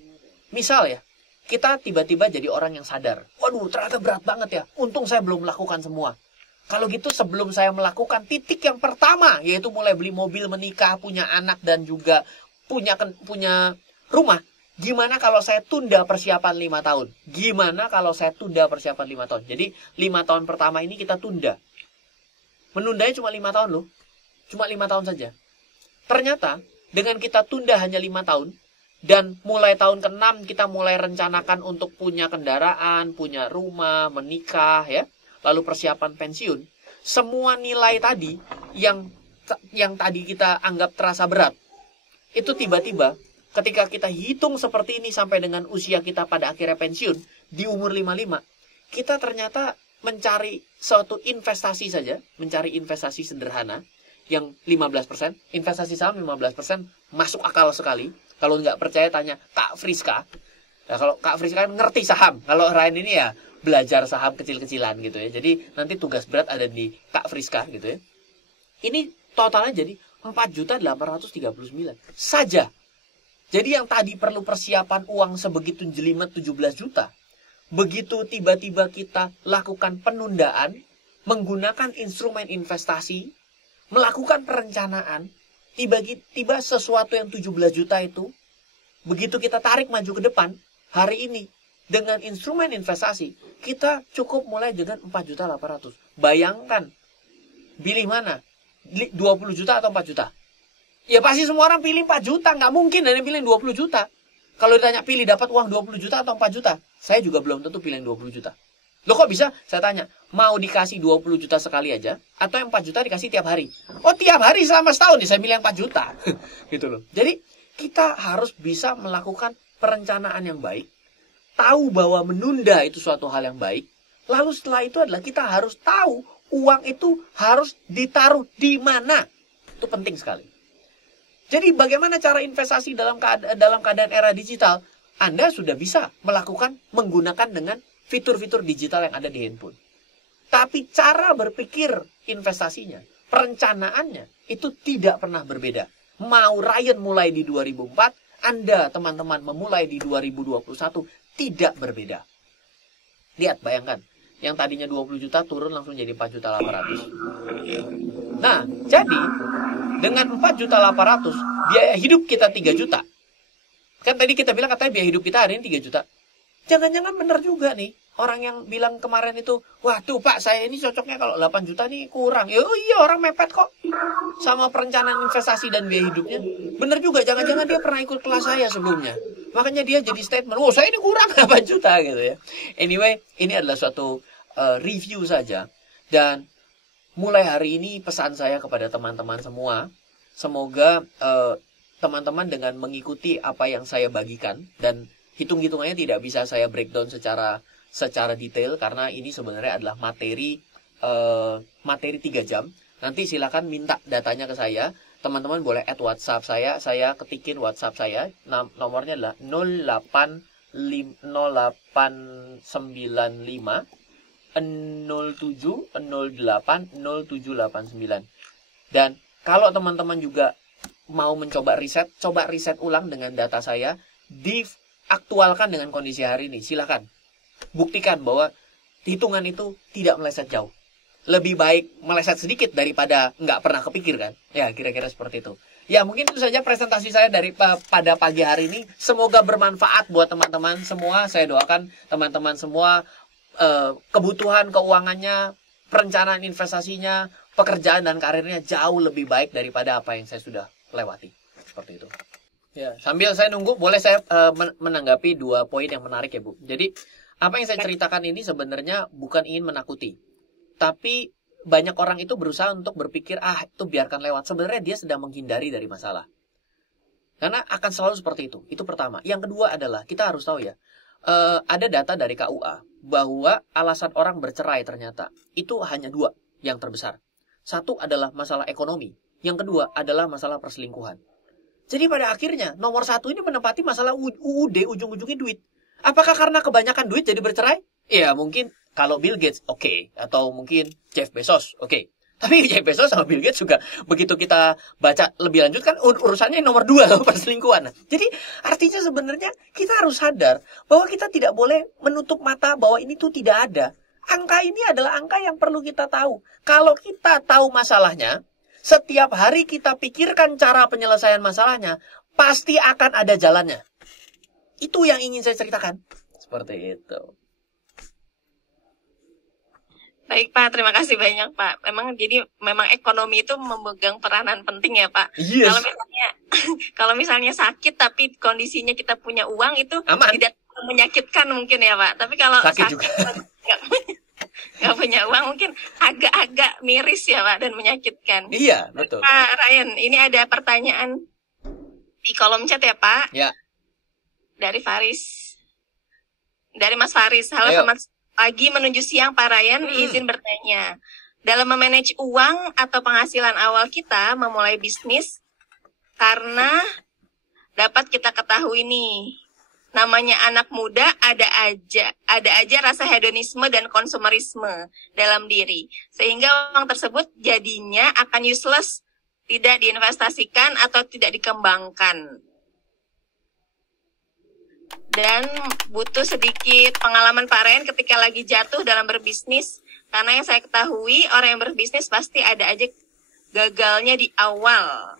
Misal ya, kita tiba-tiba jadi orang yang sadar. Waduh, ternyata berat banget ya. Untung saya belum melakukan semua. Kalau gitu sebelum saya melakukan titik yang pertama, yaitu mulai beli mobil, menikah, punya anak, dan juga punya rumah. Gimana kalau saya tunda persiapan 5 tahun? Gimana kalau saya tunda persiapan 5 tahun? Jadi 5 tahun pertama ini kita tunda. Menundanya cuma 5 tahun loh. Cuma 5 tahun saja. Ternyata dengan kita tunda hanya 5 tahun, dan mulai tahun ke-6 kita mulai rencanakan untuk punya kendaraan, punya rumah, menikah, ya, lalu persiapan pensiun. Semua nilai tadi yang tadi kita anggap terasa berat, itu tiba-tiba ketika kita hitung seperti ini sampai dengan usia kita pada akhirnya pensiun di umur 55, kita ternyata mencari suatu investasi saja, mencari investasi sederhana yang 15%, investasi saham 15%, masuk akal sekali. Kalau nggak percaya tanya Kak Friska. Nah, kalau Kak Friska kan ngerti saham. Kalau Ryan ini ya belajar saham kecil-kecilan gitu ya. Jadi nanti tugas berat ada di Kak Friska gitu ya. Ini totalnya jadi 4.839 saja. Jadi yang tadi perlu persiapan uang sebegitu jelimet 17 juta. Begitu tiba-tiba kita lakukan penundaan, menggunakan instrumen investasi, melakukan perencanaan, tiba-tiba sesuatu yang 17 juta itu, begitu kita tarik maju ke depan, hari ini, dengan instrumen investasi, kita cukup mulai dengan 4.800. Bayangkan, pilih mana? 20 juta atau 4 juta? Ya pasti semua orang pilih 4 juta. Nggak mungkin ada yang pilih 20 juta. Kalau ditanya pilih dapat uang 20 juta atau 4 juta, saya juga belum tentu pilih 20 juta. Loh kok bisa? Saya tanya, mau dikasih 20 juta sekali aja, atau yang 4 juta dikasih tiap hari? Oh tiap hari selama setahun, saya pilih yang 4 juta. Gitu loh. Jadi kita harus bisa melakukan perencanaan yang baik, tahu bahwa menunda itu suatu hal yang baik, lalu setelah itu adalah kita harus tahu uang itu harus ditaruh di mana. Itu penting sekali. Jadi bagaimana cara investasi dalam keadaan era digital? Anda sudah bisa melakukan menggunakan dengan fitur-fitur digital yang ada di handphone. Tapi cara berpikir investasinya, perencanaannya, itu tidak pernah berbeda. Mau Ryan mulai di 2004, Anda teman-teman memulai di 2021, tidak berbeda. Lihat, bayangkan. Yang tadinya 20 juta turun langsung jadi 4.800.000. Nah, jadi dengan 4.800.000, biaya hidup kita 3 juta. Kan tadi kita bilang katanya biaya hidup kita hari ini 3 juta. Jangan-jangan benar juga nih. Orang yang bilang kemarin itu, waduh Pak, saya ini cocoknya kalau 8 juta nih kurang. Ya iya, orang mepet kok. Sama perencanaan investasi dan biaya hidupnya. Benar juga, jangan-jangan dia pernah ikut kelas saya sebelumnya. Makanya dia jadi statement, oh saya ini kurang 8 juta gitu ya. Anyway, ini adalah suatu review saja. Dan mulai hari ini pesan saya kepada teman-teman semua, semoga teman-teman dengan mengikuti apa yang saya bagikan, dan hitung-hitungannya tidak bisa saya breakdown secara detail, karena ini sebenarnya adalah materi 3 jam. Nanti silakan minta datanya ke saya. Teman-teman boleh add WhatsApp saya ketikin WhatsApp saya. Nomornya adalah 0895 07 08 0789. Dan kalau teman-teman juga mau mencoba riset, coba riset ulang dengan data saya, diaktualkan dengan kondisi hari ini. Silakan. Buktikan bahwa hitungan itu tidak meleset jauh. Lebih baik meleset sedikit daripada nggak pernah kepikir kan? Ya, kira-kira seperti itu. Ya, mungkin itu saja presentasi saya pada pagi hari ini. Semoga bermanfaat buat teman-teman semua. Saya doakan teman-teman semua kebutuhan keuangannya, perencanaan investasinya, pekerjaan dan karirnya jauh lebih baik daripada apa yang saya sudah lewati. Seperti itu. Ya, sambil saya nunggu, boleh saya menanggapi 2 poin yang menarik ya Bu. Jadi, apa yang saya ceritakan ini sebenarnya bukan ingin menakuti. Tapi banyak orang itu berusaha untuk berpikir, itu biarkan lewat. Sebenarnya dia sedang menghindari dari masalah. Karena akan selalu seperti itu. Itu pertama. Yang kedua adalah, kita harus tahu ya, ada data dari KUA bahwa alasan orang bercerai ternyata itu hanya 2 yang terbesar. Satu adalah masalah ekonomi. Yang kedua adalah masalah perselingkuhan. Jadi pada akhirnya nomor satu ini menempati masalah UUD, ujung-ujungnya duit. Apakah karena kebanyakan duit jadi bercerai? Ya mungkin kalau Bill Gates oke. Atau mungkin Jeff Bezos oke. Tapi Jeff Bezos sama Bill Gates juga begitu kita baca lebih lanjut kan urusannya nomor 2 loh, perselingkuhan. Jadi artinya sebenarnya kita harus sadar bahwa kita tidak boleh menutup mata bahwa ini tuh tidak ada. Angka ini adalah angka yang perlu kita tahu. Kalau kita tahu masalahnya, setiap hari kita pikirkan cara penyelesaian masalahnya, pasti akan ada jalannya. Itu yang ingin saya ceritakan. Seperti itu. Baik Pak, terima kasih banyak Pak. Memang ekonomi itu memegang peranan penting ya Pak. Yes. Kalau misalnya sakit tapi kondisinya kita punya uang itu aman. Tidak menyakitkan mungkin ya Pak. Tapi kalau sakit juga nggak punya uang mungkin agak-agak miris ya Pak dan menyakitkan. Iya betul. Pak Ryan, ini ada pertanyaan di kolom chat ya Pak. Ya. Dari Mas Faris. Halo teman. Pagi menuju siang Pak Ryan, izin bertanya. Dalam memanage uang atau penghasilan awal kita memulai bisnis, karena dapat kita ketahui nih, namanya anak muda ada aja rasa hedonisme dan konsumerisme dalam diri. Sehingga uang tersebut jadinya akan useless, tidak diinvestasikan atau tidak dikembangkan. Dan butuh sedikit pengalaman Pak Ryan ketika lagi jatuh dalam berbisnis. Karena yang saya ketahui, orang yang berbisnis pasti ada aja gagalnya di awal.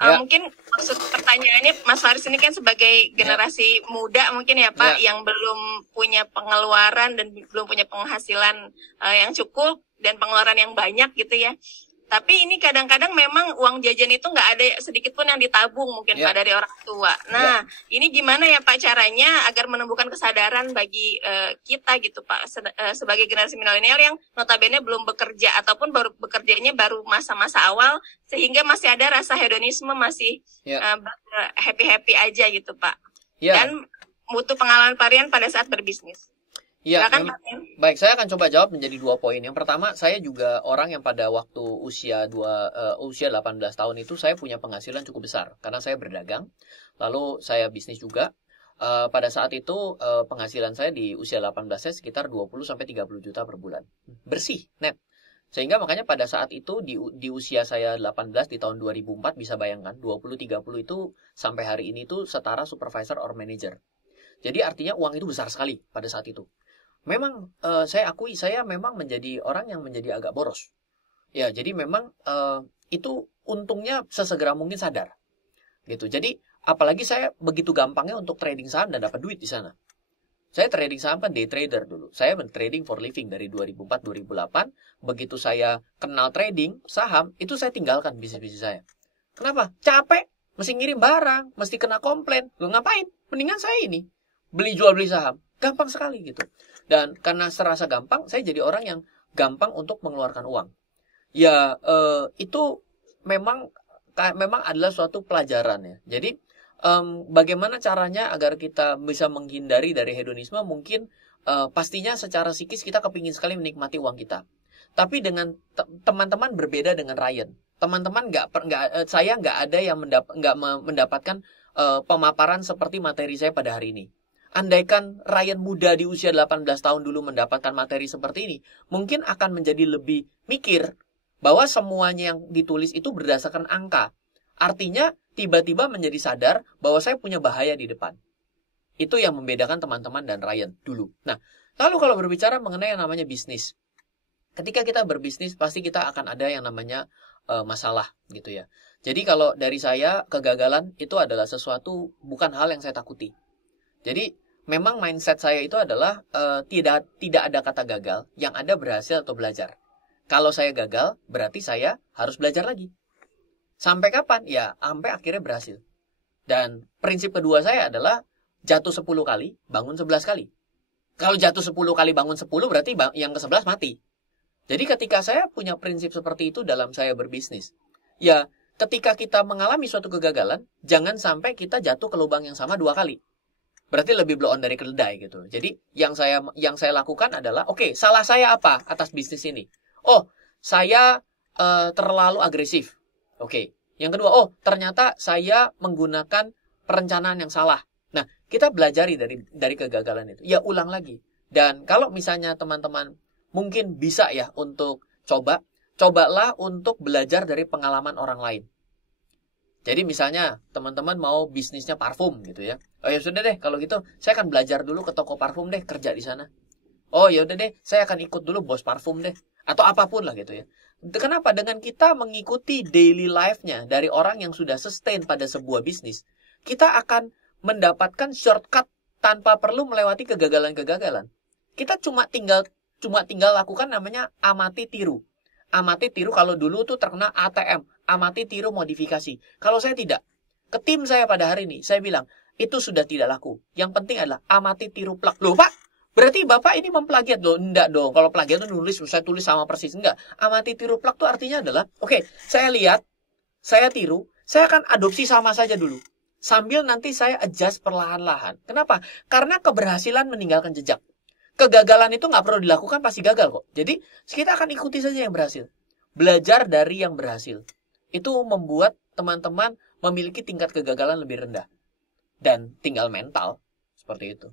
Ya. Mungkin maksud pertanyaannya, Mas Faris ini kan sebagai generasi muda mungkin ya Pak, yang belum punya pengeluaran dan belum punya penghasilan yang cukup dan pengeluaran yang banyak gitu ya. Tapi ini kadang-kadang memang uang jajan itu nggak ada sedikit pun yang ditabung mungkin Pak dari orang tua. Nah, ini gimana ya Pak caranya agar menumbuhkan kesadaran bagi kita gitu Pak sebagai generasi milenial yang notabene belum bekerja ataupun baru bekerjanya baru masa-masa awal sehingga masih ada rasa hedonisme masih happy-happy aja gitu Pak. Dan butuh pengalaman Pak Ryan pada saat berbisnis. Iya, baik. Saya akan coba jawab menjadi 2 poin. Yang pertama, saya juga orang yang pada waktu usia 18 tahun itu saya punya penghasilan cukup besar karena saya berdagang. Lalu saya bisnis juga. Pada saat itu penghasilan saya di usia 18 saya sekitar 20 sampai 30 juta per bulan. Bersih, net. Sehingga makanya pada saat itu di usia saya 18 di tahun 2004 bisa bayangkan 20-30 itu sampai hari ini tuh setara supervisor or manager. Jadi artinya uang itu besar sekali pada saat itu. Memang saya akui saya memang menjadi orang yang menjadi agak boros. Ya, jadi memang itu untungnya sesegera mungkin sadar. Gitu. Jadi apalagi saya begitu gampangnya untuk trading saham dan dapat duit di sana. Saya trading saham kan day trader dulu. Saya trading for living dari 2004-2008. Begitu saya kenal trading saham, itu saya tinggalkan bisnis-bisnis saya. Kenapa? Capek, mesti ngirim barang, mesti kena komplain. Lu ngapain? Mendingan saya ini beli jual beli saham. Gampang sekali gitu. Dan karena serasa gampang, saya jadi orang yang gampang untuk mengeluarkan uang. Ya, itu memang adalah suatu pelajaran ya. Jadi, bagaimana caranya agar kita bisa menghindari dari hedonisme? Mungkin pastinya secara psikis kita kepingin sekali menikmati uang kita. Tapi dengan teman-teman berbeda dengan Ryan. Teman-teman saya nggak ada yang mendapatkan pemaparan seperti materi saya pada hari ini. Andaikan Ryan muda di usia 18 tahun dulu mendapatkan materi seperti ini, mungkin akan menjadi lebih mikir bahwa semuanya yang ditulis itu berdasarkan angka. Artinya, tiba-tiba menjadi sadar bahwa saya punya bahaya di depan. Itu yang membedakan teman-teman dan Ryan dulu. Nah, lalu kalau berbicara mengenai yang namanya bisnis. Ketika kita berbisnis, pasti kita akan ada yang namanya masalah gitu ya. Jadi kalau dari saya, kegagalan itu adalah sesuatu bukan hal yang saya takuti. Jadi memang mindset saya itu adalah tidak ada kata gagal, yang ada berhasil atau belajar. Kalau saya gagal, berarti saya harus belajar lagi. Sampai kapan? Ya, sampai akhirnya berhasil. Dan prinsip kedua saya adalah jatuh 10 kali, bangun 11 kali. Kalau jatuh 10 kali, bangun 10, berarti yang ke-11 mati. Jadi ketika saya punya prinsip seperti itu dalam saya berbisnis, ya ketika kita mengalami suatu kegagalan, jangan sampai kita jatuh ke lubang yang sama 2 kali. Berarti lebih blow on dari keledai gitu. Jadi yang saya lakukan adalah, oke, salah saya apa atas bisnis ini? Oh, saya terlalu agresif. Oke, Yang kedua, oh ternyata saya menggunakan perencanaan yang salah. Nah, kita belajari dari kegagalan itu. Ya ulang lagi. Dan kalau misalnya teman-teman mungkin bisa ya untuk cobalah untuk belajar dari pengalaman orang lain. Jadi misalnya teman-teman mau bisnisnya parfum gitu ya. Oh ya sudah deh, kalau gitu saya akan belajar dulu ke toko parfum deh, kerja di sana. Oh ya udah deh, saya akan ikut dulu bos parfum deh. Atau apapun lah gitu ya. Kenapa? Dengan kita mengikuti daily life-nya dari orang yang sudah sustain pada sebuah bisnis, kita akan mendapatkan shortcut tanpa perlu melewati kegagalan-kegagalan. Kita cuma tinggal lakukan namanya amati tiru. Amati tiru kalau dulu tuh terkena ATM, amati tiru modifikasi. Kalau saya tidak, ke tim saya pada hari ini, saya bilang, itu sudah tidak laku. Yang penting adalah amati tiru plak. Loh Pak, berarti Bapak ini memplagiat loh? Enggak dong, kalau plagiat itu saya tulis sama persis. Enggak, amati tiru plak itu artinya adalah, oke, saya lihat, saya tiru, saya akan adopsi sama saja dulu. Sambil nanti saya adjust perlahan-lahan. Kenapa? Karena keberhasilan meninggalkan jejak. Kegagalan itu nggak perlu dilakukan, pasti gagal kok. Jadi, kita akan ikuti saja yang berhasil. Belajar dari yang berhasil. Itu membuat teman-teman memiliki tingkat kegagalan lebih rendah. Dan tinggal mental. Seperti itu.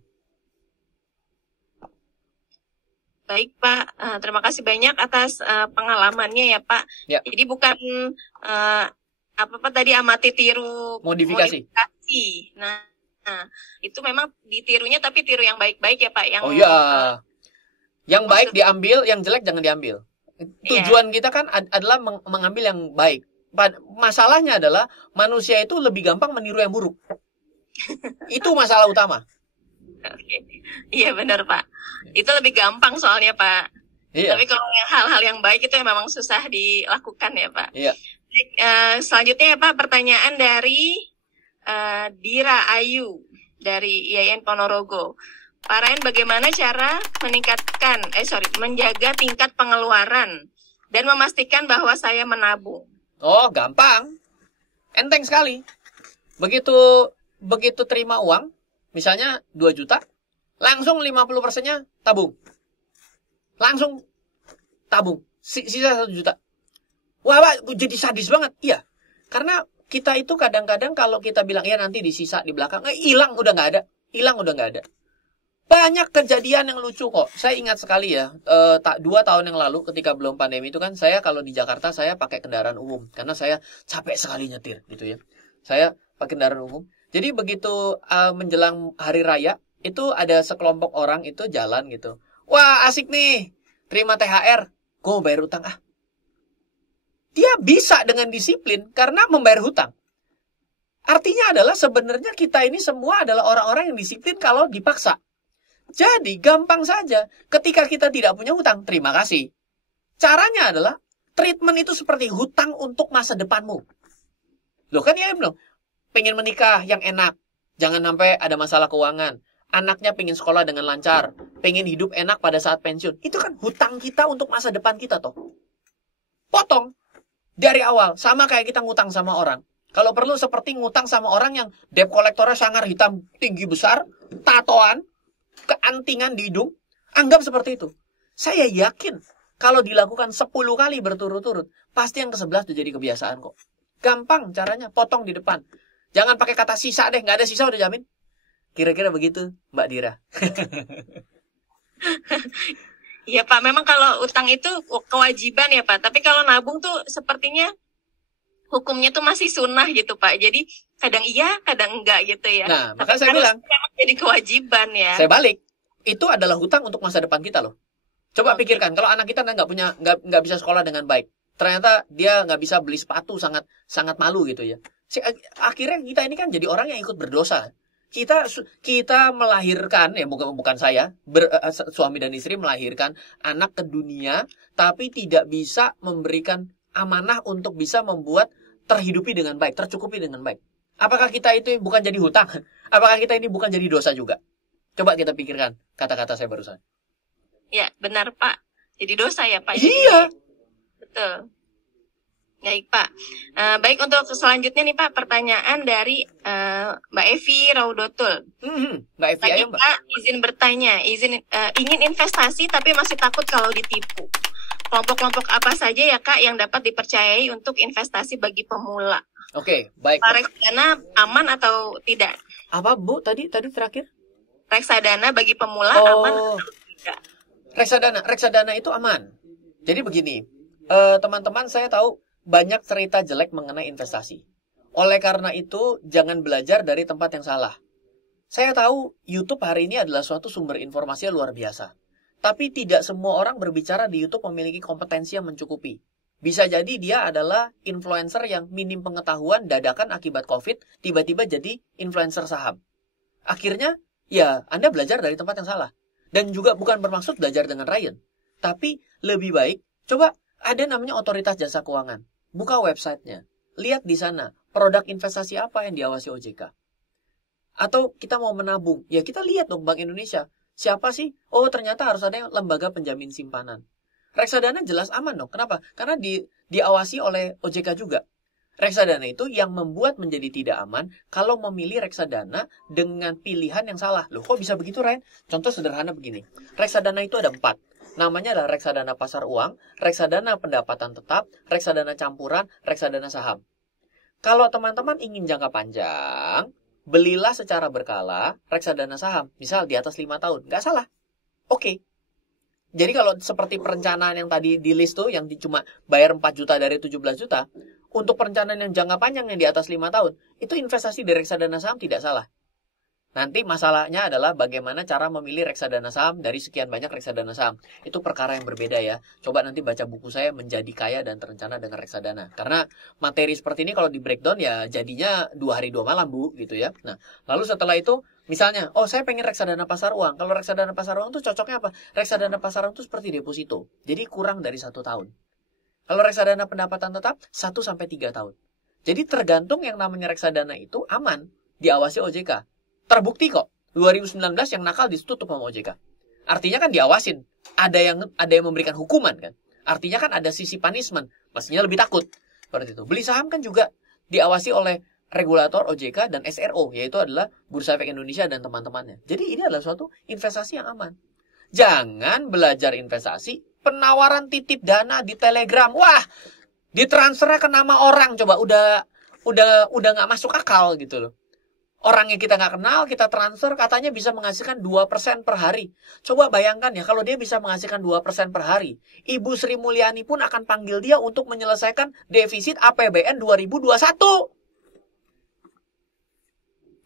Baik Pak, terima kasih banyak atas pengalamannya ya Pak. Ya. Jadi bukan apa tadi amati tiru modifikasi. Nah, itu memang ditirunya tapi tiru yang baik-baik ya Pak. Yang, oh iya, yang baik diambil, yang jelek jangan diambil. Tujuan kita kan adalah mengambil yang baik. Masalahnya adalah manusia itu lebih gampang meniru yang buruk. Itu masalah utama. Oke. Iya benar Pak. Itu lebih gampang soalnya Pak. Iya. Tapi kalau hal-hal yang baik itu memang susah dilakukan ya Pak. Iya. Selanjutnya ya Pak, pertanyaan dari Dira Ayu dari IAIN Ponorogo. Pak Ryan, bagaimana cara menjaga tingkat pengeluaran dan memastikan bahwa saya menabung? Oh, gampang. Enteng sekali. Begitu terima uang, misalnya 2 juta, langsung 50%-nya tabung. Langsung tabung. Sisa 1 juta. Wah, Pak, jadi sadis banget. Iya. Karena kita itu kadang-kadang kalau kita bilang, ya nanti disisa di belakang, hilang udah nggak ada. Hilang udah nggak ada. Banyak kejadian yang lucu kok. Saya ingat sekali ya, 2 tahun yang lalu ketika belum pandemi itu kan, saya kalau di Jakarta, saya pakai kendaraan umum. Karena saya capek sekali nyetir gitu ya. Saya pakai kendaraan umum. Jadi begitu menjelang hari raya, itu ada sekelompok orang itu jalan gitu. Wah, asik nih. Terima THR. Gue bayar utang Dia bisa dengan disiplin karena membayar hutang. Artinya adalah sebenarnya kita ini semua adalah orang-orang yang disiplin kalau dipaksa. Jadi gampang saja. Ketika kita tidak punya hutang, terima kasih. Caranya adalah treatment itu seperti hutang untuk masa depanmu. Loh kan ya belum? Pengen menikah yang enak. Jangan sampai ada masalah keuangan. Anaknya pengen sekolah dengan lancar. Pengen hidup enak pada saat pensiun. Itu kan hutang kita untuk masa depan kita toh. Potong. Dari awal, sama kayak kita ngutang sama orang. Kalau perlu seperti ngutang sama orang yang debt kolektornya sangar hitam tinggi besar, tatoan, keantingan di hidung, anggap seperti itu. Saya yakin kalau dilakukan 10 kali berturut-turut, pasti yang ke-11 udah jadi kebiasaan kok. Gampang caranya, potong di depan. Jangan pakai kata sisa deh, nggak ada sisa udah jamin. Kira-kira begitu, Mbak Dira. Iya Pak, memang kalau utang itu kewajiban ya Pak. Tapi kalau nabung tuh sepertinya hukumnya tuh masih sunnah gitu Pak. Jadi kadang iya, kadang enggak gitu ya. Nah, maka saya bilang memang jadi kewajiban ya. Saya balik, itu adalah hutang untuk masa depan kita loh. Coba pikirkan, kalau anak kita nggak bisa sekolah dengan baik, ternyata dia nggak bisa beli sepatu, sangat malu gitu ya. Akhirnya kita ini kan jadi orang yang ikut berdosa. Kita melahirkan, ya bukan saya, suami dan istri melahirkan anak ke dunia, tapi tidak bisa memberikan amanah untuk bisa membuat terhidupi dengan baik, tercukupi dengan baik. Apakah kita itu bukan jadi hutang? Apakah kita ini bukan jadi dosa juga? Coba kita pikirkan kata-kata saya barusan. Ya, benar Pak. Jadi dosa ya Pak? Iya. Betul. Baik Pak. Baik, untuk selanjutnya nih Pak, pertanyaan dari Mbak Evi Raudotul. Mbak Evi, ayo Mbak. Pak, izin bertanya, ingin investasi tapi masih takut kalau ditipu. Kelompok-kelompok apa saja ya Kak yang dapat dipercayai untuk investasi bagi pemula? Oke, baik. Reksadana aman atau tidak? Apa Bu tadi terakhir? Reksadana bagi pemula aman atau tidak? Reksadana itu aman. Jadi begini, teman-teman, saya tahu banyak cerita jelek mengenai investasi. Oleh karena itu, jangan belajar dari tempat yang salah. Saya tahu YouTube hari ini adalah suatu sumber informasi yang luar biasa. Tapi tidak semua orang berbicara di YouTube memiliki kompetensi yang mencukupi. Bisa jadi dia adalah influencer yang minim pengetahuan dadakan akibat COVID, tiba-tiba jadi influencer saham. Akhirnya, ya Anda belajar dari tempat yang salah. Dan juga bukan bermaksud belajar dengan Ryan. Tapi lebih baik, coba ada namanya Otoritas Jasa Keuangan. Buka websitenya. Lihat di sana, produk investasi apa yang diawasi OJK. Atau kita mau menabung, ya kita lihat dong Bank Indonesia. Siapa sih? Oh, ternyata harus ada lembaga penjamin simpanan. Reksadana jelas aman dong. Kenapa? Karena diawasi oleh OJK juga. Reksadana itu yang membuat menjadi tidak aman kalau memilih reksadana dengan pilihan yang salah. Loh, kok bisa begitu, Ryan? Contoh sederhana begini. Reksadana itu ada 4. Namanya adalah reksadana pasar uang, reksadana pendapatan tetap, reksadana campuran, reksadana saham. Kalau teman-teman ingin jangka panjang, belilah secara berkala reksadana saham. Misal di atas 5 tahun. Nggak salah. Oke. Jadi kalau seperti perencanaan yang tadi di list tuh, yang cuma bayar 4 juta dari 17 juta, untuk perencanaan yang jangka panjang yang di atas 5 tahun, itu investasi di reksadana saham tidak salah. Nanti masalahnya adalah bagaimana cara memilih reksadana saham dari sekian banyak reksadana saham. Itu perkara yang berbeda ya. Coba nanti baca buku saya Menjadi Kaya dan Terencana dengan Reksadana. Karena materi seperti ini kalau di breakdown ya jadinya 2 hari 2 malam Bu, gitu ya. Nah, lalu setelah itu misalnya, oh saya pengen reksadana pasar uang. Kalau reksadana pasar uang itu cocoknya apa? Reksadana pasar uang itu seperti deposito. Jadi kurang dari 1 tahun. Kalau reksadana pendapatan tetap 1-3 tahun. Jadi tergantung yang namanya reksadana itu aman, diawasi OJK. Terbukti kok, 2019 yang nakal ditutup sama OJK. Artinya kan diawasin. Ada yang memberikan hukuman kan. Artinya kan ada sisi punishment. Mestinya lebih takut. Seperti itu. Beli saham kan juga diawasi oleh regulator OJK dan SRO, yaitu adalah Bursa Efek Indonesia dan teman-temannya. Jadi ini adalah suatu investasi yang aman. Jangan belajar investasi, penawaran titip dana di Telegram. Wah, ditransfernya ke nama orang. Coba udah nggak masuk akal gitu loh. Orang yang kita nggak kenal, kita transfer, katanya bisa menghasilkan 2% per hari. Coba bayangkan ya, kalau dia bisa menghasilkan 2% per hari, Ibu Sri Mulyani pun akan panggil dia untuk menyelesaikan defisit APBN 2021.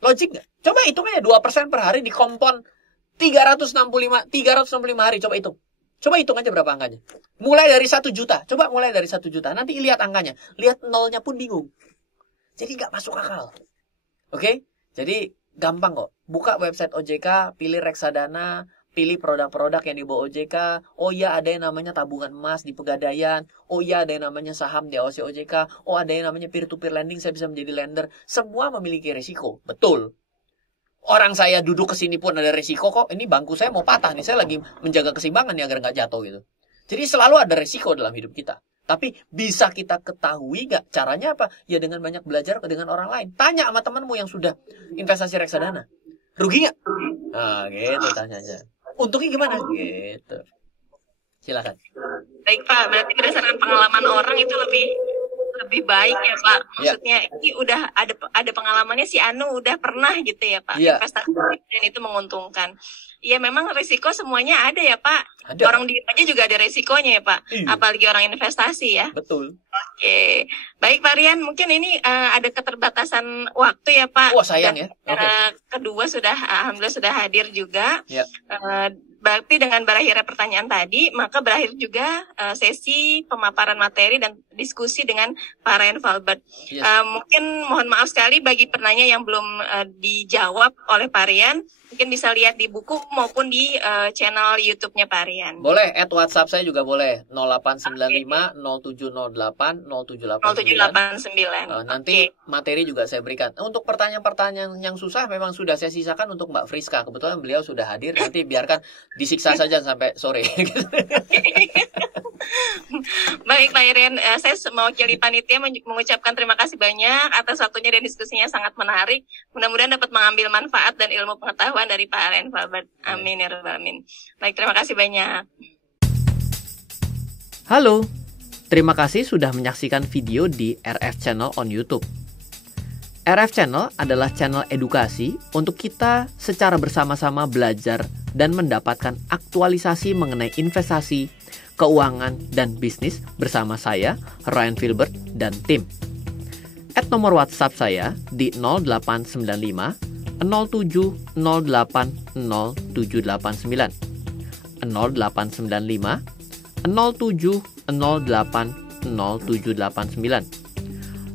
Logik nggak? Coba hitungnya 2% per hari dikompon 365 hari, coba hitung. Coba hitung aja berapa angkanya. Mulai dari 1 juta. Coba mulai dari 1 juta. Nanti lihat angkanya. Lihat nolnya pun bingung. Jadi nggak masuk akal. Oke? Jadi gampang kok. Buka website OJK, pilih reksadana, pilih produk-produk yang dibawa OJK. Oh iya, ada yang namanya tabungan emas di Pegadaian. Oh iya, ada yang namanya saham di diawasi OJK. Oh, ada yang namanya peer-to-peer lending, saya bisa menjadi lender. Semua memiliki risiko. Betul. Orang saya duduk ke sini pun ada risiko kok. Ini bangku saya mau patah nih. Saya lagi menjaga keseimbangan nih agar nggak jatuh gitu. Jadi selalu ada risiko dalam hidup kita. Tapi bisa kita ketahui nggak caranya apa? Ya dengan banyak belajar dengan orang lain. Tanya sama temanmu yang sudah investasi reksadana. Rugi nggak? Nah, gitu tanyanya. Untungnya gimana? Gitu. Silakan. Baik Pak, berarti berdasarkan pengalaman orang itu lebih baik ya Pak. Maksudnya ini udah ada pengalamannya, si Anu udah pernah gitu ya Pak. Investasi dan itu menguntungkan. Iya memang risiko semuanya ada ya Pak. Ada. Orang diem aja juga ada risikonya ya Pak. Apalagi orang investasi ya. Betul. Oke. Baik Pak Rian, mungkin ini ada keterbatasan waktu ya Pak. Wah sayang ya. Kedua alhamdulillah sudah hadir juga. Ya. Berarti dengan berakhirnya pertanyaan tadi, maka berakhir juga sesi pemaparan materi dan diskusi dengan Pak Ryan Valbert. Yes. Mungkin mohon maaf sekali bagi penanya yang belum dijawab oleh Pak Ryan. Mungkin bisa lihat di buku maupun di channel YouTube-nya Pak Ryan. Boleh, WhatsApp saya juga boleh. 0895 0708 0789. Nanti materi juga saya berikan. Untuk pertanyaan-pertanyaan yang susah memang sudah saya sisakan untuk Mbak Friska. Kebetulan beliau sudah hadir. Nanti biarkan disiksa saja sampai sore. Baik Pak Ryan, saya mewakili panitia mengucapkan terima kasih banyak atas waktunya dan diskusinya sangat menarik. Mudah-mudahan dapat mengambil manfaat dan ilmu pengetahuan dari Pak Ryan Valbert. Amin ya rabbal alamin. Baik, terima kasih banyak. Halo, terima kasih sudah menyaksikan video di RF Channel on YouTube. RF Channel adalah channel edukasi untuk kita secara bersama-sama belajar dan mendapatkan aktualisasi mengenai investasi, keuangan, dan bisnis bersama saya, Ryan Filbert, dan tim. Add nomor WhatsApp saya di 0895 07 08 0789 0895 07 08 0789.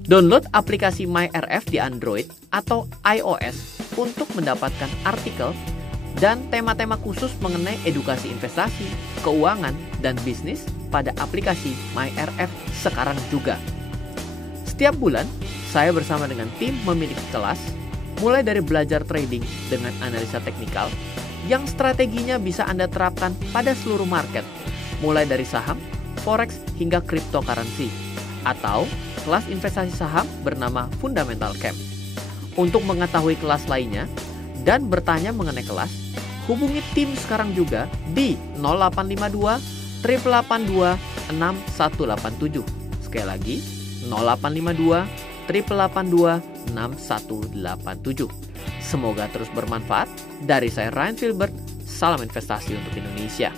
Download aplikasi MyRF di Android atau iOS untuk mendapatkan artikel dan tema-tema khusus mengenai edukasi investasi, keuangan, dan bisnis pada aplikasi MyRF sekarang juga. Setiap bulan, saya bersama dengan tim memiliki kelas, mulai dari belajar trading dengan analisa teknikal, yang strateginya bisa Anda terapkan pada seluruh market, mulai dari saham, forex, hingga cryptocurrency, atau kelas investasi saham bernama Fundamental Camp. Untuk mengetahui kelas lainnya dan bertanya mengenai kelas, hubungi tim sekarang juga di 0852 882 6187. Sekali lagi, 0852 882 6187. Semoga terus bermanfaat. Dari saya Ryan Filbert, salam investasi untuk Indonesia.